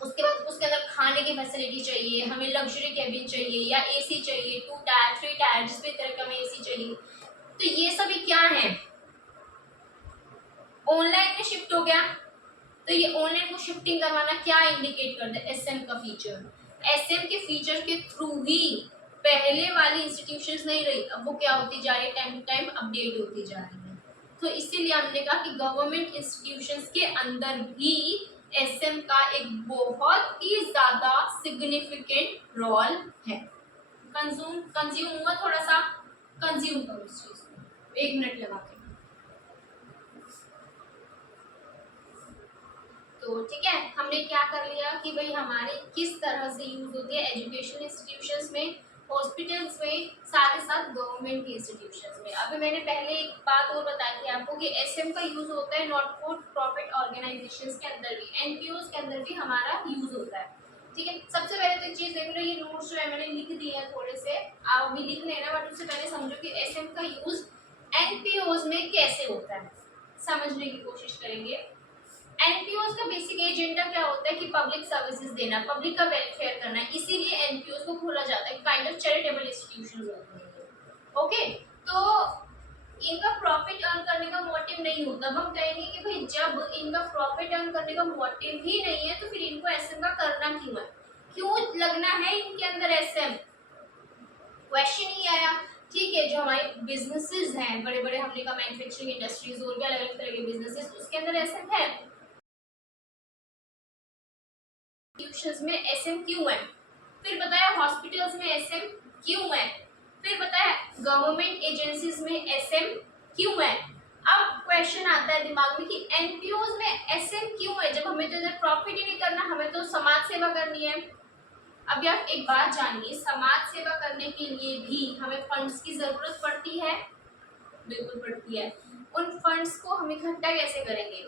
उसके बाद उसके अगर खाने की फैसिलिटी चाहिए, हमें लग्जरी कैबिन चाहिए या एसी चाहिए, 2 टायर 3 टायर, जिस भी तरह का हमें एसी चाहिए, तो ये सभी क्या है, ऑनलाइन में शिफ्ट हो गया। तो ये ऑनलाइन को शिफ्टिंग करवाना क्या इंडिकेट करता है, एसएम का फीचर। एसएम के फीचर के थ्रू ही पहले वाली इंस्टीट्यूशंस नहीं रही, अब वो क्या होती जा रही है, टाइम टू टाइम अपडेट होती जा रही है। तो इसीलिए हमने कहा कि गवर्नमेंट इंस्टीट्यूशंस के अंदर भी एसएम का एक बहुत ही ज्यादा सिग्निफिकेंट रोल है। कंज्यूम हुआ, थोड़ा सा कंज्यूम करो इस चीज को, 1 मिनट लगा के। तो ठीक है, हमने क्या कर लिया कि भाई हमारे किस तरह से यूज होती है एजुकेशन इंस्टीट्यूशंस में, हॉस्पिटल्स में, साथ ही साथ गवर्नमेंट की इंस्टीट्यूशंस में। अभी मैंने पहले एक बात और बताई थी आपको कि एसएम का यूज होता है नॉट फॉर प्रॉफिट ऑर्गेनाइजेशंस के अंदर भी, एनपीओज के अंदर भी हमारा यूज होता है, ठीक है। सबसे पहले तो एक चीज देख लो, ये नोट्स जो है मैंने लिख दिए हैं थोड़े से, आप भी लिख लेना, बट उससे पहले समझो कि एसएम का यूज एनपीओज में कैसे होता है, समझने की कोशिश करेंगे। एनपीओज का बेसिक एजेंडा क्या होता है कि पब्लिक सर्विसेज देना, पब्लिक का वेलफेयर करना, इसीलिए एनपीओज को खोला जाता है, काइंड ऑफ चैरिटेबल इंस्टीट्यूशंस होते हैं, ओके। तो इनका प्रॉफिट अर्न करने का मोटिव नहीं होता। हम कहेंगे कि भाई जब इनका प्रॉफिट अर्न करने का मोटिव ही नहीं है तो फिर इनको एसएम का करना क्यों है, क्यों लगना है इनके अंदर एसएम, क्वेश्चन ही आया, ठीक है। जो हमारे बिजनेसेस हैं बड़े बड़े, हमने कहा मैन्युफैक्चरिंग इंडस्ट्रीज और भी अलग अलग तरह के बिजनेसेस, उसके अंदर एसएम है, इंस्टीट्यूशंस में एसएम क्यों है, फिर बताया हॉस्पिटल्स में एसएम क्यों है, फिर बताया गवर्नमेंट एजेंसीज में एसएम क्यों है। अब क्वेश्चन आता है दिमाग में कि एनपीओज में एसएम क्यों है, जब हमें तो इधर प्रॉफिट ही नहीं करना, हमें तो समाज सेवा करनी है। अभी आप एक बात जानिए, समाज सेवा करने के लिए भी हमें फंड्स की जरूरत पड़ती है, बिल्कुल पड़ती है। उन फंड्स को हम इकट्ठा कैसे करेंगे?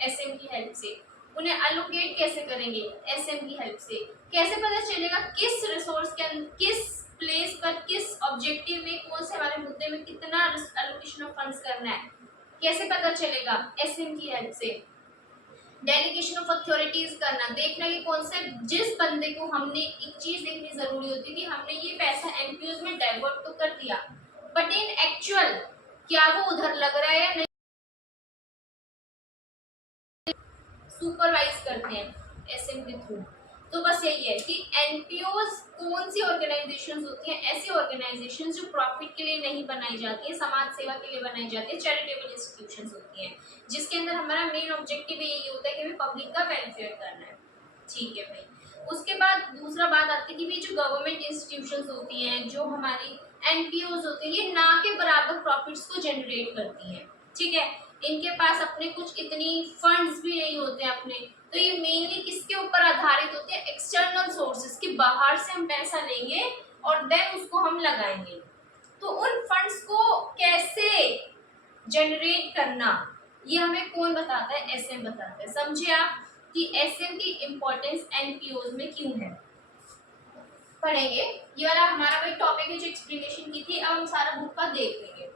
एसएम की हेल्प से। उन्हें अलोकेट कैसे करेंगे? एसएम की हेल्प से। कैसे पता चलेगा किस रिसोर्स के अंदर, किस प्लेस पर, किस ऑब्जेक्टिव में, कौन से हमारे मुद्दे में कितना अलोकेशन ऑफ फंड्स करना है, कैसे पता चलेगा? एसएम की हेल्प से। डेलीगेशन ऑफ अथॉरिटीज करना, देखना कि कौन से, जिस बंदे को हमने, एक चीज देखनी जरूरी होती है कि हमने ये पैसा एनपीओ में डाइवर्ट तो कर दिया, बट इन एक्चुअल क्या वो उधर लग रहा है या नहीं, सुपरवाइज करते हैं एसएम के थ्रू। तो बस यही है कि एनपीओज कौन सी ऑर्गेनाइजेशंस होती हैं? ऐसी ऑर्गेनाइजेशंस जो प्रॉफिट के लिए नहीं बनाई जाती है, समाज सेवा के लिए बनाई जाती है, चैरिटेबल इंस्टीट्यूशंस होती हैं, जिसके अंदर हमारा मेन ऑब्जेक्टिव यही होता है कि हमें पब्लिक का वेलफेयर करना है। ठीक है भाई। उसके बाद दूसरा बात आती है कि भी जो गवर्नमेंट इंस्टीट्यूशंस होती हैं, जो हमारी एनपीओज होती हैं, ये ना के बराबर प्रॉफिट्स को जनरेट करती हैं। ठीक है, इनके पास अपने कुछ इतनी फंड्स भी नहीं होते हैं अपने, तो ये मेनली किसके ऊपर आधारित होते हैं? एक्सटर्नल सोर्सेस, कि बाहर से हम पैसा लेंगे और देन उसको हम लगाएंगे। तो उन फंड्स को कैसे जनरेट करना, ये हमें कौन बताता है? एसएम बताता है। समझे आप कि एसएम की इंपॉर्टेंस एनपीओज में क्यों है? पढ़ेंगे। ये वाला हमारा वही टॉपिक है जो एक्सप्लेनेशन की थी, अब हम सारा बुक का देख लेंगे।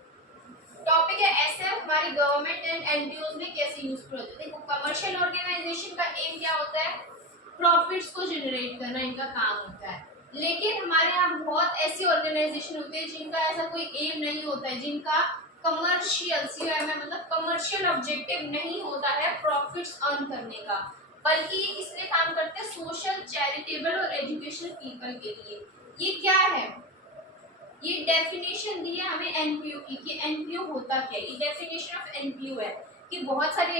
टॉपिक है एसएम हमारी गवर्नमेंट एंड एनपीओज में कैसे यूजफुल होते हैं। देखो, कमर्शियल ऑर्गेनाइजेशन का एम क्या होता है? प्रॉफिट्स को जनरेट करना इनका काम होता है। लेकिन हमारे यहाँ बहुत ऐसी ऑर्गेनाइजेशन होती है जिनका ऐसा कोई एम नहीं होता है, जिनका कमर्शियल, सीओएम मतलब कमर्शियल ऑब्जेक्टिव नहीं होता है प्रॉफिट्स अर्न करने का, बल्कि ये किस लिए काम करते हैं? सोशल, चैरिटेबल और एजुकेशनल पीपल के लिए। ये क्या है? ये डेफिनेशन दी है हमें एनपीओ की कि एनपीओ होता क्या है। ये डेफिनेशन ऑफ एनपीओ है कि बहुत सारी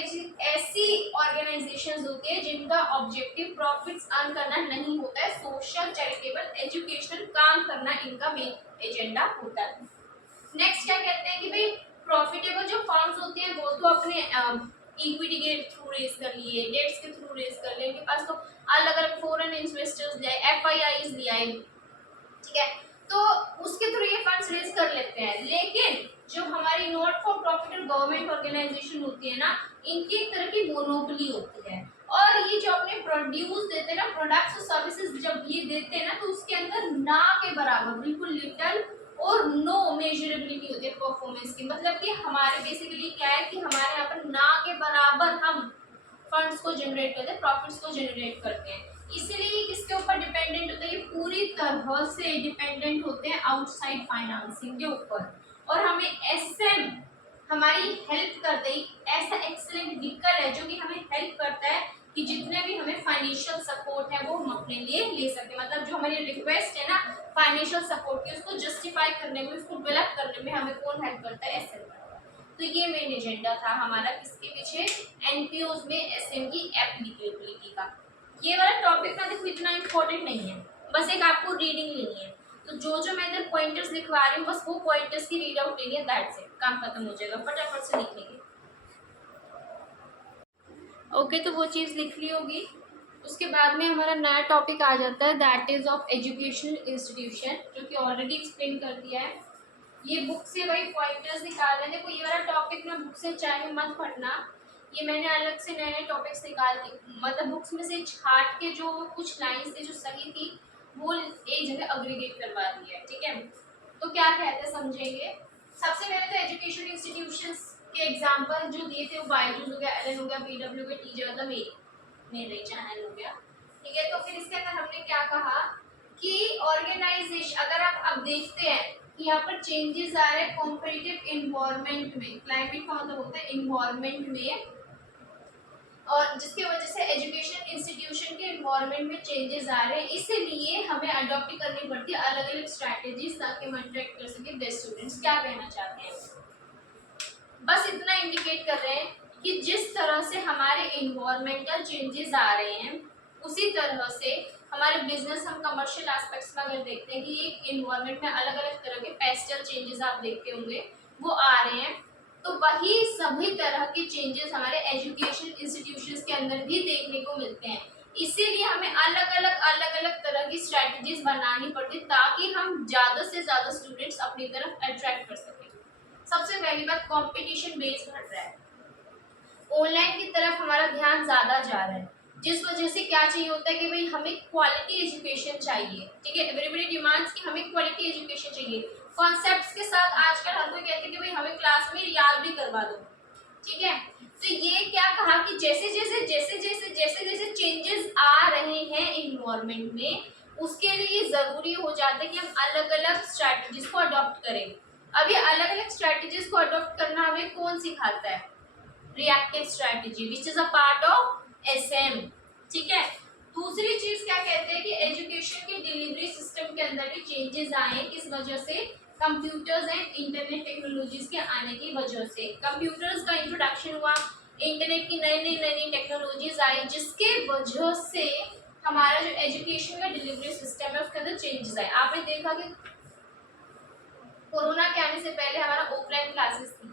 ऐसी ऑर्गेनाइजेशंस होती है जिनका ऑब्जेक्टिव प्रॉफिट्स अर्न करना नहीं होता है, सोशल, चैरिटेबल, एजुकेशनल काम करना इनका मेन एजेंडा होता है। नेक्स्ट क्या कहते हैं कि भाई प्रॉफिटेबल जो फर्म्स होती हैं वो तो अपने इक्विटी के थ्रू रेज कर लिए, डेट्स के थ्रू रेज कर लिए, इनके पास तो अलग अलग फॉरेन इन्वेस्टर्स ले आए, एफआईआईज ले आए। ठीक है, तो उसके थ्रू ये फंड्स रेज कर लेते हैं। लेकिन जो हमारी नॉट फॉर प्रॉफिट और गवर्नमेंट ऑर्गेनाइजेशन होती है ना, इनकी एक तरह की मोनोपोली होती है, और ये जो अपने प्रोड्यूस देते हैं ना, प्रोडक्ट्स और सर्विसेज जब ये देते हैं ना, तो उसके अंदर ना के बराबर, बिल्कुल लिटिल और नो मेजरेबिलिटी होती है परफॉर्मेंस की। मतलब कि हमारे बेसिकली क्या है कि हमारे यहाँ पर ना के बराबर हम फंड्स को जनरेट करते हैं, प्रॉफिट्स को जनरेट करते हैं। इसीलिए किसके ऊपर डिपेंडेंट होता है? ये पूरी तरह से डिपेंडेंट होते हैं आउटसाइड फाइनेंसिंग के ऊपर। और हमें एसएम हमारी हेल्प करता है, ऐसा एक्सीलेंट व्हीकल है जो कि हमें हेल्प करता है कि जितने भी हमें फाइनेंशियल सपोर्ट है वो हम अपने लिए ले सकें। मतलब जो हमारी रिक्वेस्ट है ना फाइनेंशियल सपोर्ट की, उसको जस्टिफाई करने में, उसको डेवलप करने में हमें कौन हेल्प करता है? एसएम। तो ये मेन एजेंडा था हमारा किसके पीछे? एनपीओज में एसएम की एप्लीकेबिलिटी का। ये वाला टॉपिक ना देखो इतना इम्पोर्टेंट नहीं है, बस एक आपको रीडिंग लेनी है। तो जो मैं इधर पॉइंटर्स लिखवा रही हूँ बस वो पॉइंटर्स की रीड आउट लेनी है, दैट्स इट, काम खत्म हो जाएगा, फटाफट से लिख लेंगे। ओके, तो वो चीज़ लिख ली होगी। उसके बाद में हमारा नया टॉपिक आ जाता है, that is of educational institution, जो कि ऑलरेडी एक्सप्लेन कर दिया है। ये बुक से वही पॉइंटर्स निकाल रहे हैं। देखो ये वाला टॉपिक ना बुक से चाहे मत पढ़ना, ये मैंने अलग से नए नए टॉपिक्स निकाल के, मतलब बुक्स में से छाट के जो कुछ लाइन्स थी जो सही थी वो एक जगह अग्रीगेट करवा दी है। ठीक है, तो क्या कहते हैं समझेंगे। सबसे पहले तो एजुकेशन इंस्टीट्यूशंस के एग्जाम्पल जो दिए थे वो बायजूस हो गया, एलएन हो गया, पीडब्ल्यू हो गया, टीजे मतलब मेरे चैनल हो गया। ठीक है, तो फिर इसके अंदर हमने क्या कहा कि ऑर्गेनाइजेशन, अगर आप अब देखते हैं कि यहाँ पर चेंजेस आ रहे हैं कॉम्पिटिटिव इन्वायरमेंट में, क्लाइमेट का मतलब होता है इन्वायरमेंट में, और जिसकी वजह से एजुकेशन इंस्टीट्यूशन के इन्वायरमेंट में चेंजेस आ रहे हैं, इसीलिए हमें अडॉप्ट करनी पड़ती है अलग अलग स्ट्रैटेजीज ताकि हम अट्रैक्ट कर सके बेस्ट स्टूडेंट्स। क्या कहना चाहते हैं? बस इतना इंडिकेट कर रहे हैं कि जिस तरह से हमारे इन्वायरमेंटल चेंजेस आ रहे हैं उसी तरह से हमारे बिजनेस, हम कमर्शियल एस्पेक्ट्स में अगर देखते हैं कि एक इन्वायरमेंट में अलग अलग तरह के पेस्टल चेंजेस आप देखते होंगे वो आ रहे हैं, तो वही सभी तरह के चेंजेस हमारे एजुकेशन इंस्टीट्यूशंस के अंदर भी देखने को मिलते हैं। इसीलिए हमें अलग अलग तरह की स्ट्रैटेजीज बनानी पड़ती ताकि हम ज़्यादा से ज़्यादा स्टूडेंट्स अपनी तरफ अट्रैक्ट कर सकें। सबसे पहली पहली बात कंपटीशन बेस बढ़ रहा है, ऑनलाइन की तरफ हमारा ध्यान ज़्यादा जा रहा है, जिस वजह से क्या चाहिए होता है कि भाई हमें क्वालिटी एजुकेशन चाहिए, ठीक है। एवरीबडी डिमांड्स कि हमें क्वालिटी एजुकेशन चाहिए। कॉन्सेप्ट्स के साथ आजकल हर कोई कहते हैं कि भाई हमें क्लास में याद भी करवा दो, ठीक है। तो ये क्या कहा कि जैसे जैसे जैसे जैसे जैसे जैसे चेंजेस आ रहे हैं इन्वायरमेंट में, उसके लिए ज़रूरी हो जाता है कि हम अलग अलग स्ट्रैटेजीज को अडॉप्ट करें। अब ये अलग अलग स्ट्रैटेजीज को अडॉप्ट करना हमें कौन सिखाता है? Reactive strategy which is a part of SM, ठीक है। दूसरी चीज क्या कहते हैं कि एजुकेशन के डिलीवरी सिस्टम के अंदर भी चेंजेस आए, किस वजह से? कंप्यूटर्स एंड इंटरनेट टेक्नोलॉजीज के आने की वजह से। कंप्यूटर्स का इंट्रोडक्शन हुआ, इंटरनेट की नई नई टेक्नोलॉजीज आई, जिसके वजह से हमारा जो एजुकेशन का डिलीवरी सिस्टम है उसके अंदर चेंजेस आए। आपने देखा कि कोरोना के आने से पहले हमारा ऑफलाइन क्लासेस थी,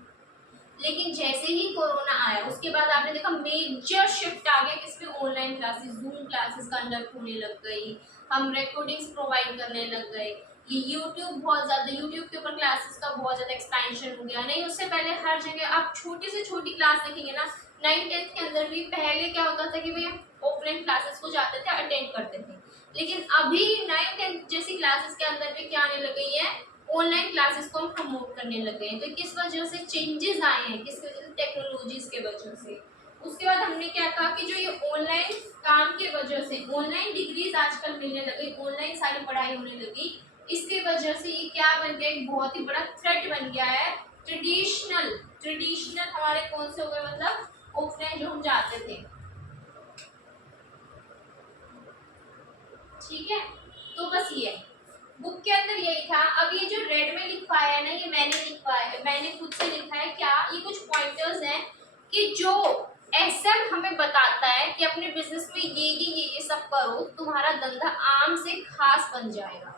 लेकिन जैसे ही कोरोना आया उसके बाद आपने देखा मेजर शिफ्ट आ गया किसमें? Online classes, zoom classes conduct होने लग गई, हम रिकॉर्डिंग्स प्रोवाइड करने लग गए, ये यूट्यूब बहुत ज़्यादा, यूट्यूब के ऊपर क्लासेस का बहुत ज़्यादा एक्सपेंशन हो गया। नहीं, उससे पहले हर जगह आप छोटी से छोटी क्लास देखेंगे ना, 9th-10th के अंदर भी पहले क्या होता था कि भाई हम ऑफलाइन क्लासेस को जाते थे, अटेंड करते थे, लेकिन अभी 9th-10th जैसी क्लासेस के अंदर भी क्या आने लग गई है? ऑनलाइन क्लासेस को हम प्रमोट करने लग गए हैं। तो किस वजह से चेंजेस आए हैं? किस वजह से? टेक्नोलॉजीज के वजह से। उसके बाद हमने क्या कहा कि जो ये ऑनलाइन काम के वजह से ऑनलाइन डिग्रीज आजकल मिलने लगी, ऑनलाइन सारी पढ़ाई होने लगी, इसके वजह से ये क्या बन गया? एक बहुत ही बड़ा थ्रेट बन गया है। ट्रेडिशनल हमारे कौन से हो गए? मतलब ऑफलाइन जो हम जाते थे, ठीक है। तो बस ये बुक के अंदर यही था। अब ये जो रेड में लिखवाया है ना, ये मैंने लिखवाया है, मैंने खुद से लिखा है। क्या ये कुछ पॉइंटर्स हैं कि जो एसएम हमें बताता है कि अपने बिजनेस में ये सब करो, तुम्हारा धंधा आम से खास बन जाएगा,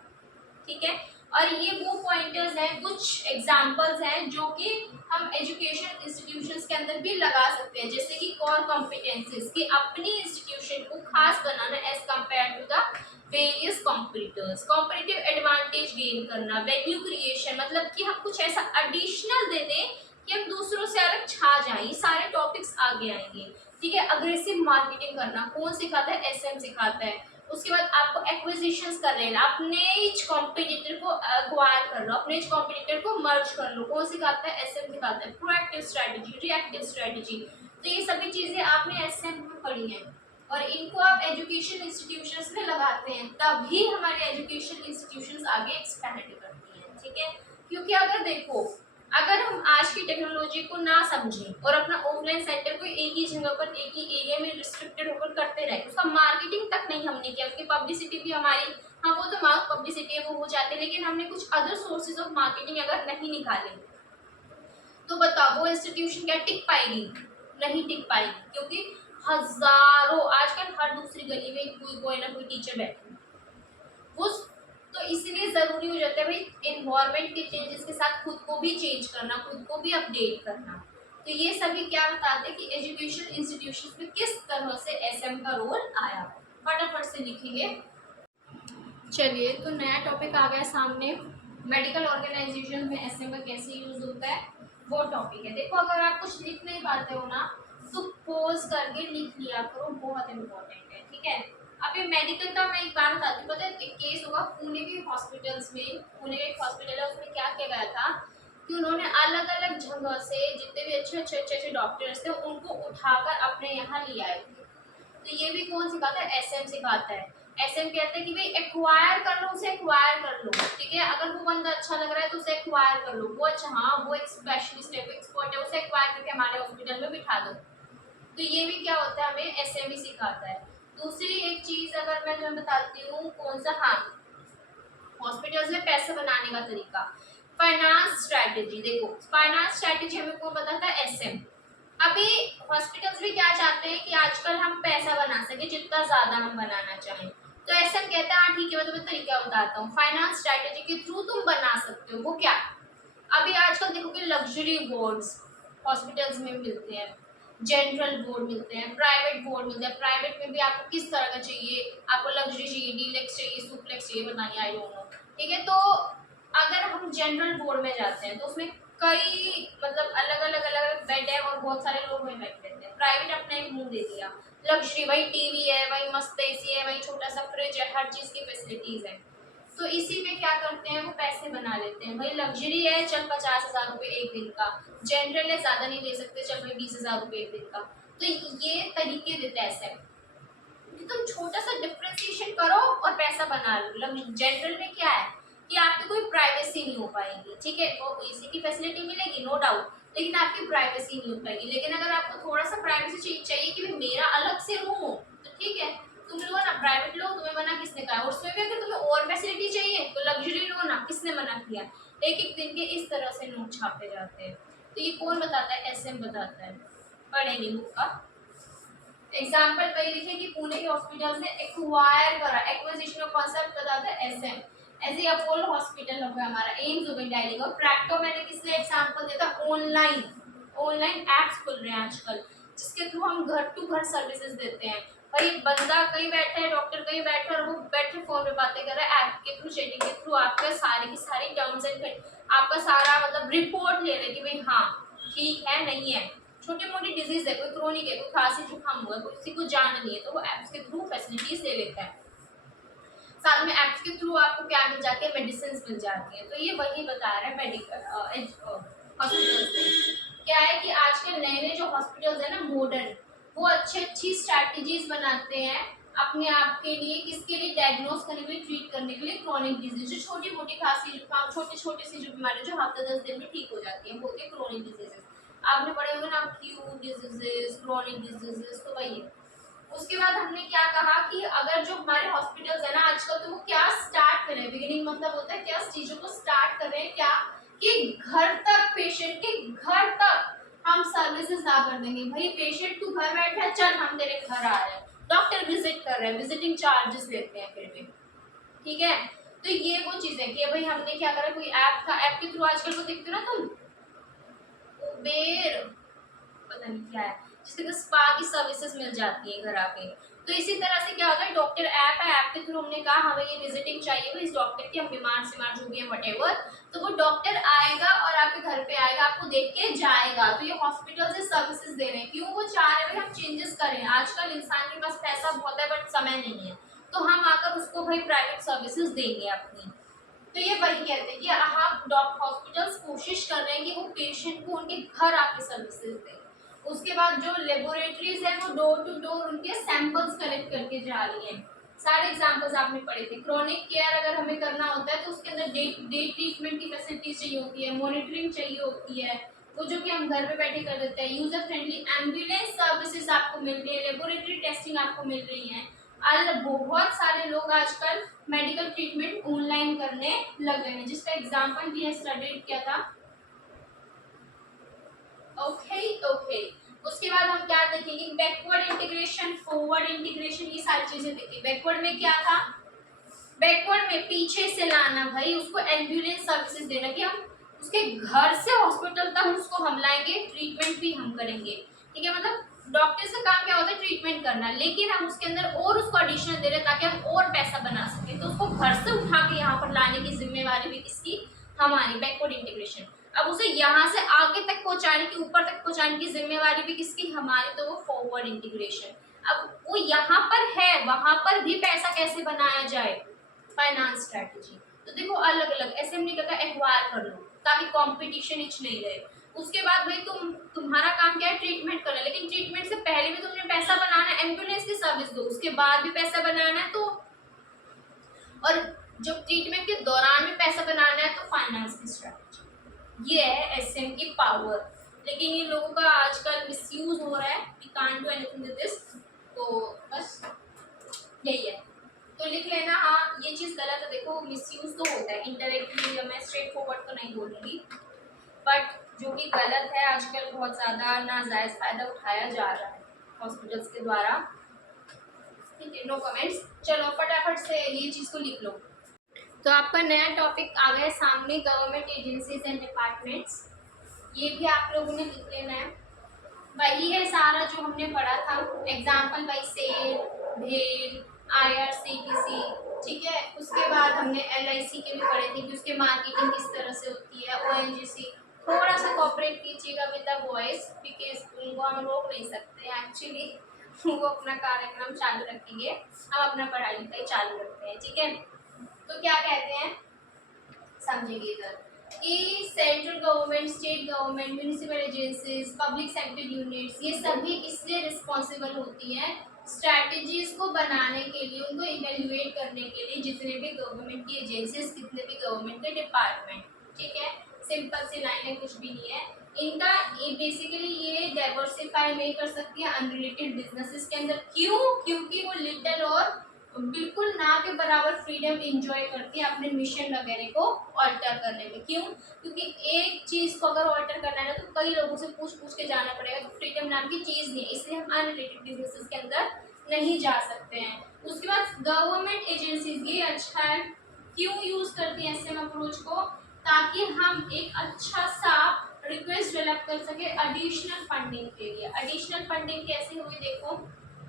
ठीक है। और ये वो पॉइंटर्स हैं, कुछ एग्जांपल्स हैं जो कि हम एजुकेशन इंस्टीट्यूशंस के अंदर भी लगा सकते हैं, जैसे कि कोर कॉम्पिटेंसीज कि अपनी इंस्टीट्यूशन को खास बनाना as compare to the various competitors, competitive advantage gain करना, वैल्यू क्रिएशन, मतलब कि हम कुछ ऐसा एडिशनल दे दें कि हम दूसरों से अलग छा जाएं। ये सारे टॉपिक्स आगे आएंगे, ठीक है। अग्रेसिव मार्केटिंग करना कौन सिखाता है? एसएम सिखाता है। उसके बाद आपको एक्विजिशंस कर रहे हैं, अपने एज कॉम्पिटिटर को एक्वायर कर लो, अपने एज कॉम्पिटिटर को मर्ज कर लो, कौन सिखाता है? एसएम सिखाता है। प्रोएक्टिव स्ट्रेटजी, रिएक्टिव स्ट्रेटजी, तो ये सभी चीजें आपने एसएम में पढ़ी हैं और इनको आप एजुकेशन इंस्टीट्यूशंस में लगाते हैं, तभी हमारे एजुकेशन इंस्टीट्यूशंस आगे एक्सपैंड करती हैं, ठीक है। क्योंकि अगर देखो, अगर हम आज की टेक्नोलॉजी को ना समझें और अपना ऑफलाइन सेंटर को एक ही जगह पर, एक ही एरिया में रिस्ट्रिक्टेड होकर करते रहे, उसका मार्केटिंग तक नहीं हमने किया, उसकी पब्लिसिटी भी हमारी, हाँ वो तो माउथ पब्लिसिटी है, वो हो जाती है, लेकिन हमने कुछ अदर सोर्सेज ऑफ मार्केटिंग अगर नहीं निकाले, तो बताओ वो इंस्टीट्यूशन क्या टिक पाएगी? नहीं टिक पाएगी, क्योंकि हजारों, आजकल हर दूसरी गली में कोई ना कोई टीचर बैठे वो। तो इसलिए ज़रूरी हो जाता है भाई इन्वायरमेंट के चेंजेस के साथ खुद को भी चेंज करना, खुद को भी अपडेट करना। तो ये सभी क्या बताते हैं कि एजुकेशन इंस्टीट्यूशंस में किस तरह से एसएम का रोल आया। फटाफट से लिखेंगे। चलिए, तो नया टॉपिक आ गया सामने, मेडिकल ऑर्गेनाइजेशन में एसएम का कैसे यूज़ होता है, वो टॉपिक है। देखो, अगर आप कुछ लिख नहीं पाते हो ना, तो पॉज करके लिख लिया करो, बहुत इंपॉर्टेंट है, ठीक है। अब ये मेडिकल का मैं एक बात बताती हूँ। पता है, एक केस हुआ पुणे के हॉस्पिटल्स में, पुणे का एक हॉस्पिटल है, उसमें क्या किया गया था कि उन्होंने अलग अलग जगह से जितने भी अच्छे डॉक्टर्स थे उनको उठाकर अपने यहाँ ले आए थे। तो ये भी कौन सिखाता है? एसएम सिखाता है। एसएम कहते हैं कि भाई एक्वायर कर लो, उसे एक्वायर कर लो, ठीक है। अगर वो बंदा अच्छा लग रहा है तो उसे एक्वायर कर लो, वो अच्छा, हाँ वो एक स्पेशलिस्ट है, वो एक्सपर्ट है, उसे एक्वायर करके हमारे हॉस्पिटल में बिठा दो। तो ये भी क्या होता है? हमें एसएम ही सिखाता है। दूसरी एक चीज़ अगर मैं तुम्हें बताती हूँ, कौन सा, हाँ, हॉस्पिटल्स में पैसे बनाने का तरीका, फाइनेंस स्ट्रैटेजी। देखो, फाइनेंस स्ट्रैटेजी हमें कौन बताता है? एसएम। अभी हॉस्पिटल्स भी क्या चाहते हैं कि आजकल हम पैसा बना सके, जितना ज़्यादा हम बनाना चाहें, तो एसएम कहता है हाँ ठीक है, मैं तुम्हें तरीका बताता हूँ, फाइनेंस स्ट्रैटेजी के थ्रू तुम बना सकते हो। वो क्या? अभी आजकल देखो कि लग्जरी वार्ड्स हॉस्पिटल्स में मिलते हैं, जनरल वार्ड मिलते हैं, प्राइवेट वार्ड मिलते हैं। प्राइवेट में भी आपको किस तरह का चाहिए? आपको लग्जरी चाहिए, डीलक्स चाहिए, सुप्लेक्स चाहिए, पता नहीं, आई डोंट नो, ठीक है। तो अगर हम जनरल बोर्ड में जाते हैं तो उसमें कई मतलब अलग अलग बेड है और बहुत सारे लोग वहीं बैठ रहते हैं। प्राइवेट अपना एक मुंह दे दिया, लग्जरी, वही टीवी है, वही मस्त एसी है, वही छोटा सा फ्रिज है, हर चीज की फैसिलिटीज है। तो इसी पे क्या करते हैं, वो पैसे बना लेते हैं। भाई लग्जरी है, चल 50,000 रुपये एक दिन का, जनरल है, ज्यादा नहीं ले सकते, चल भाई 20,000 रुपये एक दिन का। तो ये तरीके देते हैं ऐसे कि तुम छोटा सा डिफ्रेंसिएशन करो और पैसा बना लो। जनरल में क्या है कि आपकी कोई प्राइवेसी नहीं हो पाएगी, ठीक है, वो इसी की फैसिलिटी मिलेगी नो डाउट, लेकिन आपकी प्राइवेसी नहीं हो पाएगी। लेकिन अगर आपको थोड़ा सा प्राइवेसी चाहिए कि भाई मेरा अलग से रूम हो, तो ठीक है, तुम लो ना, प्राइवेट लो, तुम्हें मना किसने कहा। और उसमें भी अगर तुम्हें और फैसिलिटी चाहिए तो लग्जरी लो ना, किसने मना किया। एक एक दिन के इस तरह से नोट छापे जाते हैं। तो ये कौन बताता है, एसएम बताता है, पढ़ेंगे बुक का। एग्जाम्पल वही लिखे कि पुणे के हॉस्पिटल से एक्वायर करा, एक्विजिशन ऑफ कॉन्सेप्ट बताता है एसएम। ऐसे अपोलो हॉस्पिटल हो गया हमारा, एम्स हो गई दिल्ली का। प्रैक्टो मैंने किस लिए एग्जाम्पल देता, ऑनलाइन एप्स खुल रहे हैं आजकल, जिसके थ्रू हम घर टू घर सर्विसेज देते हैं। भाई बंदा कहीं बैठा है, डॉक्टर कहीं बैठा है, और वो बैठे फोन पे बातें कर रहा है, ऐप के थ्रू, चैटिंग के थ्रू आपका सारी की सारी टर्म्स एंड आपका सारा मतलब रिपोर्ट ले रहे कि भाई हाँ ठीक है नहीं है। छोटी मोटी डिजीज है, कोई क्रोनिक है, कोई खांसी जुकाम हुआ, किसी को जान नहीं है, तो वो एप्स के थ्रू फैसिलिटीज ले लेता है। साथ में एप्स के थ्रू आपको क्या मिल जाती है, मेडिसिन मिल जाती है। तो ये वही बता रहा है मेडिकल हॉस्पिटल्स में क्या है कि आजकल नए नए जो हॉस्पिटल्स है ना मॉडर्न, वो अच्छी स्ट्रैटेजीज बनाते हैं अपने आप के लिए, किसके लिए, डायग्नोस करने के लिए, ट्रीट करने के लिए क्रोनिक डिजीज, जो छोटी मोटी खांसी जुकाम, छोटी छोटी सी जो बीमारी जो हफ्ते 10 दिन में ठीक हो जाती है, बोलते हैं क्रोनिक डिजीजेस। आपने पढ़े होंगे ना एक्यूट डिजीजेस, क्रोनिक डिजीजेस, तो वही है। उसके बाद हमने क्या कहा कि अगर जो हमारे हॉस्पिटल्स है ना आजकल, तो वो क्या स्टार्ट कर रहे हैं, बिगिनिंग मतलब होता है क्या चीजों को स्टार्ट कर रहे हैं, क्या कि घर तक, पेशेंट के घर तक हम सर्विसेज ला कर देंगे। भाई पेशेंट तू घर बैठा है, चल हम तेरे घर आ रहे हैं, डॉक्टर विजिट कर रहे हैं, विजिटिंग चार्जेस लेते हैं फिर भी, ठीक है। तो ये वो चीज है कि भाई हमने क्या करा, कोई ऐप था, ऐप के थ्रू आजकल को देखते हो ना तुम, उबेर पता नहीं क्या है, जिसके स्पा की सर्विसेज मिल जाती है घर आके। तो इसी तरह से क्या होता है, डॉक्टर ऐप है, ऐप के थ्रू हमने कहा हमें ये विजिटिंग चाहिए इस डॉक्टर की, हम बीमार सीमार जो भी है वटेवर, तो वो डॉक्टर आएगा और आपके घर पे आएगा, आपको देख के जाएगा। तो ये हॉस्पिटल से सर्विसेज दे रहे हैं, क्यों, वो चाह रहे हैं हम चेंजेस करें। आजकल इंसान के पास पैसा बहुत है बट समय नहीं है, तो हम आकर उसको भाई प्राइवेट सर्विसेज देंगे अपनी। तो ये वही कहते हैं कि हम हॉस्पिटल्स कोशिश कर रहे हैं कि वो पेशेंट को उनके घर आके सर्विसेज दें। उसके बाद जो लेबोरेटरीज है वो डोर टू डोर उनके सैंपल्स कलेक्ट करके जा रही हैं। सारे एग्जांपल्स आपने पढ़े थे। क्रोनिक केयर अगर हमें करना होता है तो उसके अंदर डे ट्रीटमेंट की फैसिलिटीज चाहिए होती है, मॉनिटरिंग चाहिए होती है, वो जो कि हम घर पे बैठे कर देते हैं। यूजर फ्रेंडली एम्बुलेंस सर्विसेज आपको मिल रही है, लेबोरेटरी टेस्टिंग आपको मिल रही है। बहुत सारे लोग आजकल मेडिकल ट्रीटमेंट ऑनलाइन करने लग गए हैं, जिसका एग्जाम्पल भी है, स्टडी किया था। ओके उसके बाद हम क्या देखेंगे, बैकवर्ड इंटीग्रेशन, फॉरवर्ड इंटीग्रेशन, ये सारी चीजें देखिए। बैकवर्ड में क्या था, बैकवर्ड में पीछे से लाना, भाई उसको एम्बुलेंस सर्विसेज देना कि हम उसके घर से हॉस्पिटल तक उसको हम लाएंगे, ट्रीटमेंट भी हम करेंगे, ठीक है। मतलब डॉक्टर का काम क्या होता है, ट्रीटमेंट करना, लेकिन हम उसके अंदर और उसको एडिशनल दे रहे हैं ताकि हम और पैसा बना सकें। तो उसको घर से उठा के यहाँ पर लाने की जिम्मेवारी भी किसकी, हमारी, बैकवर्ड इंटीग्रेशन। अब उसे यहाँ से आगे तक पहुंचाने की, ऊपर तक पहुंचाने की जिम्मेवारी भी किसकी, हमारी, तो वो फॉरवर्ड इंटीग्रेशन। अब वो यहाँ पर है, वहां पर भी पैसा कैसे बनाया जाए, फाइनेंस स्ट्रेटजी। तो देखो अलग अलग ऐसे हमने कहा एक्वायर कर लो ताकि कंपटीशन इच नहीं रहे। उसके बाद भाई तुम्हारा काम क्या है, ट्रीटमेंट करना, लेकिन ट्रीटमेंट से पहले भी तुमने पैसा बनाना है, एम्बुलेंस की सर्विस दो, उसके बाद भी पैसा बनाना है, तो और जो ट्रीटमेंट के दौरान भी पैसा बनाना है, तो फाइनेंस की स्ट्रेटजी। ये है एसएम की पावर। लेकिन ये लोगों का आजकल मिसयूज हो रहा है, we can't do anything with this. तो बस यही है, तो लिख लेना। हाँ ये चीज़ गलत है, देखो मिसयूज तो होता है इनडायरेक्टली, मैं स्ट्रेट फॉरवर्ड तो नहीं बोलूँगी, बट जो कि गलत है, आजकल बहुत ज़्यादा नाजायज़ फ़ायदा उठाया जा रहा है हॉस्पिटल्स के द्वारा, ठीक है। No comments. चलो फटाफट से ये चीज़ को लिख लो। तो आपका नया टॉपिक आ गया सामने, गवर्नमेंट एजेंसीज एंड डिपार्टमेंट्स। ये भी आप लोगों ने लिख लेना है। वही है सारा जो हमने पढ़ा था, एग्जाम्पल बाई सेल, भेल, IRCTC, ठीक है। उसके बाद हमने LIC के भी पढ़े थे कि उसके मार्केटिंग किस तरह से होती है। ONGC थोड़ा सा कॉपरेट कीजिएगा विद द वॉइस, बिकॉज उनको हम रोक नहीं सकते एक्चुअली वो अपना कार्यक्रम चालू रखेंगे, हम अपना पढ़ाई लिखाई चालू रखते हैं, ठीक है। तो क्या कहते हैं समझिए इधर कि central government, state government, municipal agencies, public sector units, ये सभी इसलिए रिस्पॉन्सिबल होती हैं स्ट्रैटेजीज को बनाने के लिए, उनको इवेल्युएट करने के लिए, जितने भी गवर्नमेंट की एजेंसीज, कितने भी गवर्नमेंट के डिपार्टमेंट, ठीक है। सिंपल सी लाइन है, कुछ भी नहीं है इनका। बेसिकली ये डाइवर्सिफाई नहीं कर सकती है अनरिलेटेड बिजनेसेस के अंदर। क्यों? क्योंकि वो लिटल और बिल्कुल ना के बराबर फ्रीडम इंजॉय करती है अपने मिशन वगैरह को ऑल्टर करने में। क्यों? क्योंकि एक चीज़ को अगर ऑल्टर करना है ना तो कई लोगों से पूछ पूछ के जाना पड़ेगा, तो फ्रीडम नाम की चीज़ नहीं है, इसलिए हम अनरिलेटेड बिजनेसेस के अंदर नहीं जा सकते हैं। उसके बाद गवर्नमेंट एजेंसीज, ये अच्छा है, क्यों यूज़ करती हैं SM अप्रोच को? ताकि हम एक अच्छा सा रिक्वेस्ट डेवलप कर सके एडिशनल फंडिंग के लिए। एडिशनल फंडिंग कैसे हुई देखो,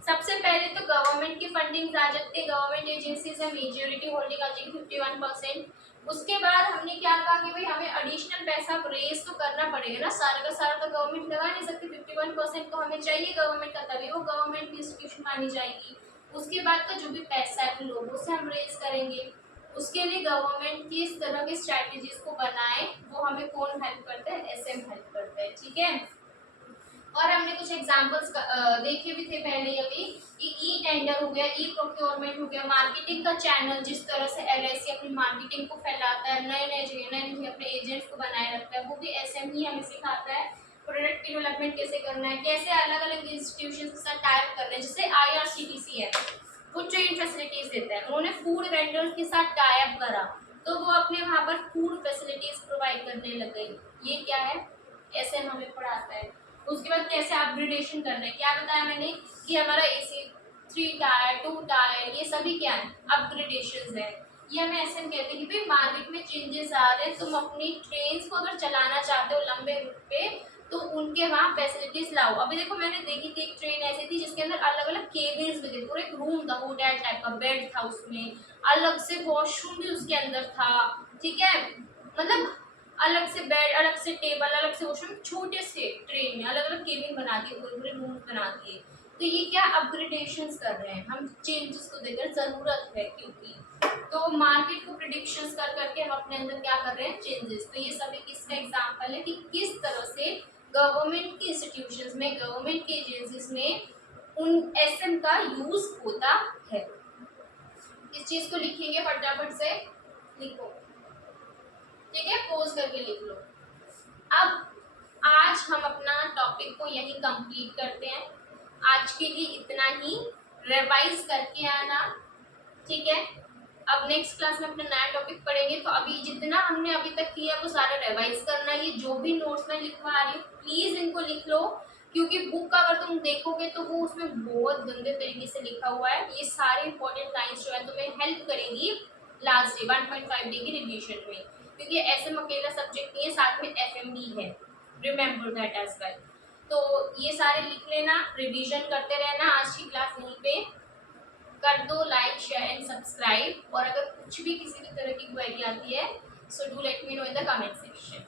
सबसे पहले तो गवर्नमेंट की फंडिंग आ जाती है, गवर्नमेंट एजेंसी से मेजोरिटी होल्डिंग आ जाएगी 51%। उसके बाद हमने क्या कहा कि भाई हमें एडिशनल पैसा रेज तो करना पड़ेगा ना, सारा का सारा तो गवर्नमेंट लगा नहीं सकती, 51% तो हमें चाहिए गवर्नमेंट का, तभी वो गवर्नमेंट की इंस्टीट्यूशन मानी जाएगी। उसके बाद का जो भी पैसा है वो लोगों से हम रेज करेंगे। उसके लिए गवर्नमेंट की इस तरह की स्ट्रैटेजीज को बनाए, वो हमें कौन हेल्प करता है? SM हेल्प करता है, ठीक है। और हमने कुछ एग्जांपल्स देखे भी थे पहले अभी कि ई टेंडर हो गया, ई प्रोक्योरमेंट हो गया, मार्केटिंग का चैनल, जिस तरह से LIC अपनी मार्केटिंग को फैलाता है, नए नए जगह अपने एजेंट्स को बनाए रखता है, वो भी SM ही हमें सिखाता है। प्रोडक्ट की डेवलपमेंट कैसे करना है, कैसे अलग अलग इंस्टीट्यूशन के साथ टाइप करना है, जैसे IRCTC है, वो ट्रेन फैसिलिटीज देता है, उन्होंने फूड वेंडर्स के साथ टाइप करा तो वो अपने वहाँ पर फूड फैसिलिटीज प्रोवाइड करने लग गई। ये क्या है? SM हमें पढ़ाता है। उसके बाद कैसे अपग्रेडेशन करना है, क्या बताया मैंने कि हमारा AC 3 टायर 2 टायर ये सभी क्या है? अपग्रेडेशन है। ये हमें SM कहते हैं कि भाई मार्केट में चेंजेस आ रहे हैं, तुम अपनी ट्रेन को अगर चलाना चाहते हो लंबे रूट पे तो उनके वहाँ फैसिलिटीज लाओ। अभी देखो मैंने देखी थी एक ट्रेन ऐसी थी जिसके अंदर अलग अलग केबिन्स भी थे, पूरा एक रूम था, होटल टाइप का बेड था, उसमें अलग से वॉशरूम भी उसके अंदर था, ठीक है। मतलब अलग से बेड, अलग से टेबल, अलग से वॉशरूम, छोटे से ट्रेन में अलग अलग केबिन बना दिए, पूरे पूरे रूम बना दिए। तो ये क्या अपग्रेडेशंस कर रहे हैं हम, चेंजेस को देकर, जरूरत है क्योंकि तो मार्केट को प्रिडिक्शंस कर करके हम अपने अंदर क्या कर रहे हैं? चेंजेस। तो ये सभी किसका एग्जांपल है कि किस तरह से गवर्नमेंट की इंस्टीट्यूशंस में, गवर्नमेंट की एजेंसीज में उन SM का यूज होता है। इस चीज को लिखेंगे, फटाफट से लिखो, ठीक है, पोज करके लिख लो। अब आज हम अपना टॉपिक को यहीं कंप्लीट करते हैं। आज के लिए इतना ही, रिवाइज करके आना, ठीक है। अब नेक्स्ट क्लास में अपना नया टॉपिक पढ़ेंगे, तो अभी जितना हमने अभी तक किया वो सारा रिवाइज करना है। ये जो भी नोट्स में लिखवा रही हूँ प्लीज इनको लिख लो, क्योंकि बुक का अगर तुम देखोगे तो वो उसमें बहुत गंदे तरीके से लिखा हुआ है। ये सारे इंपॉर्टेंट लाइन्स जो है तुम्हें हेल्प करेंगी लास्ट डे 1.5 डे की रिविजन में, क्योंकि SM अकेला सब्जेक्ट नहीं है, साथ में FM भी है, रिमेम्बर दैट एज वेल। तो ये सारे लिख लेना, रिविजन करते रहना। आज की क्लास यहीं पे कर दो, लाइक शेयर एंड सब्सक्राइब। और अगर कुछ भी किसी भी तरह की क्वेरी आती है so do let me know in the comment section.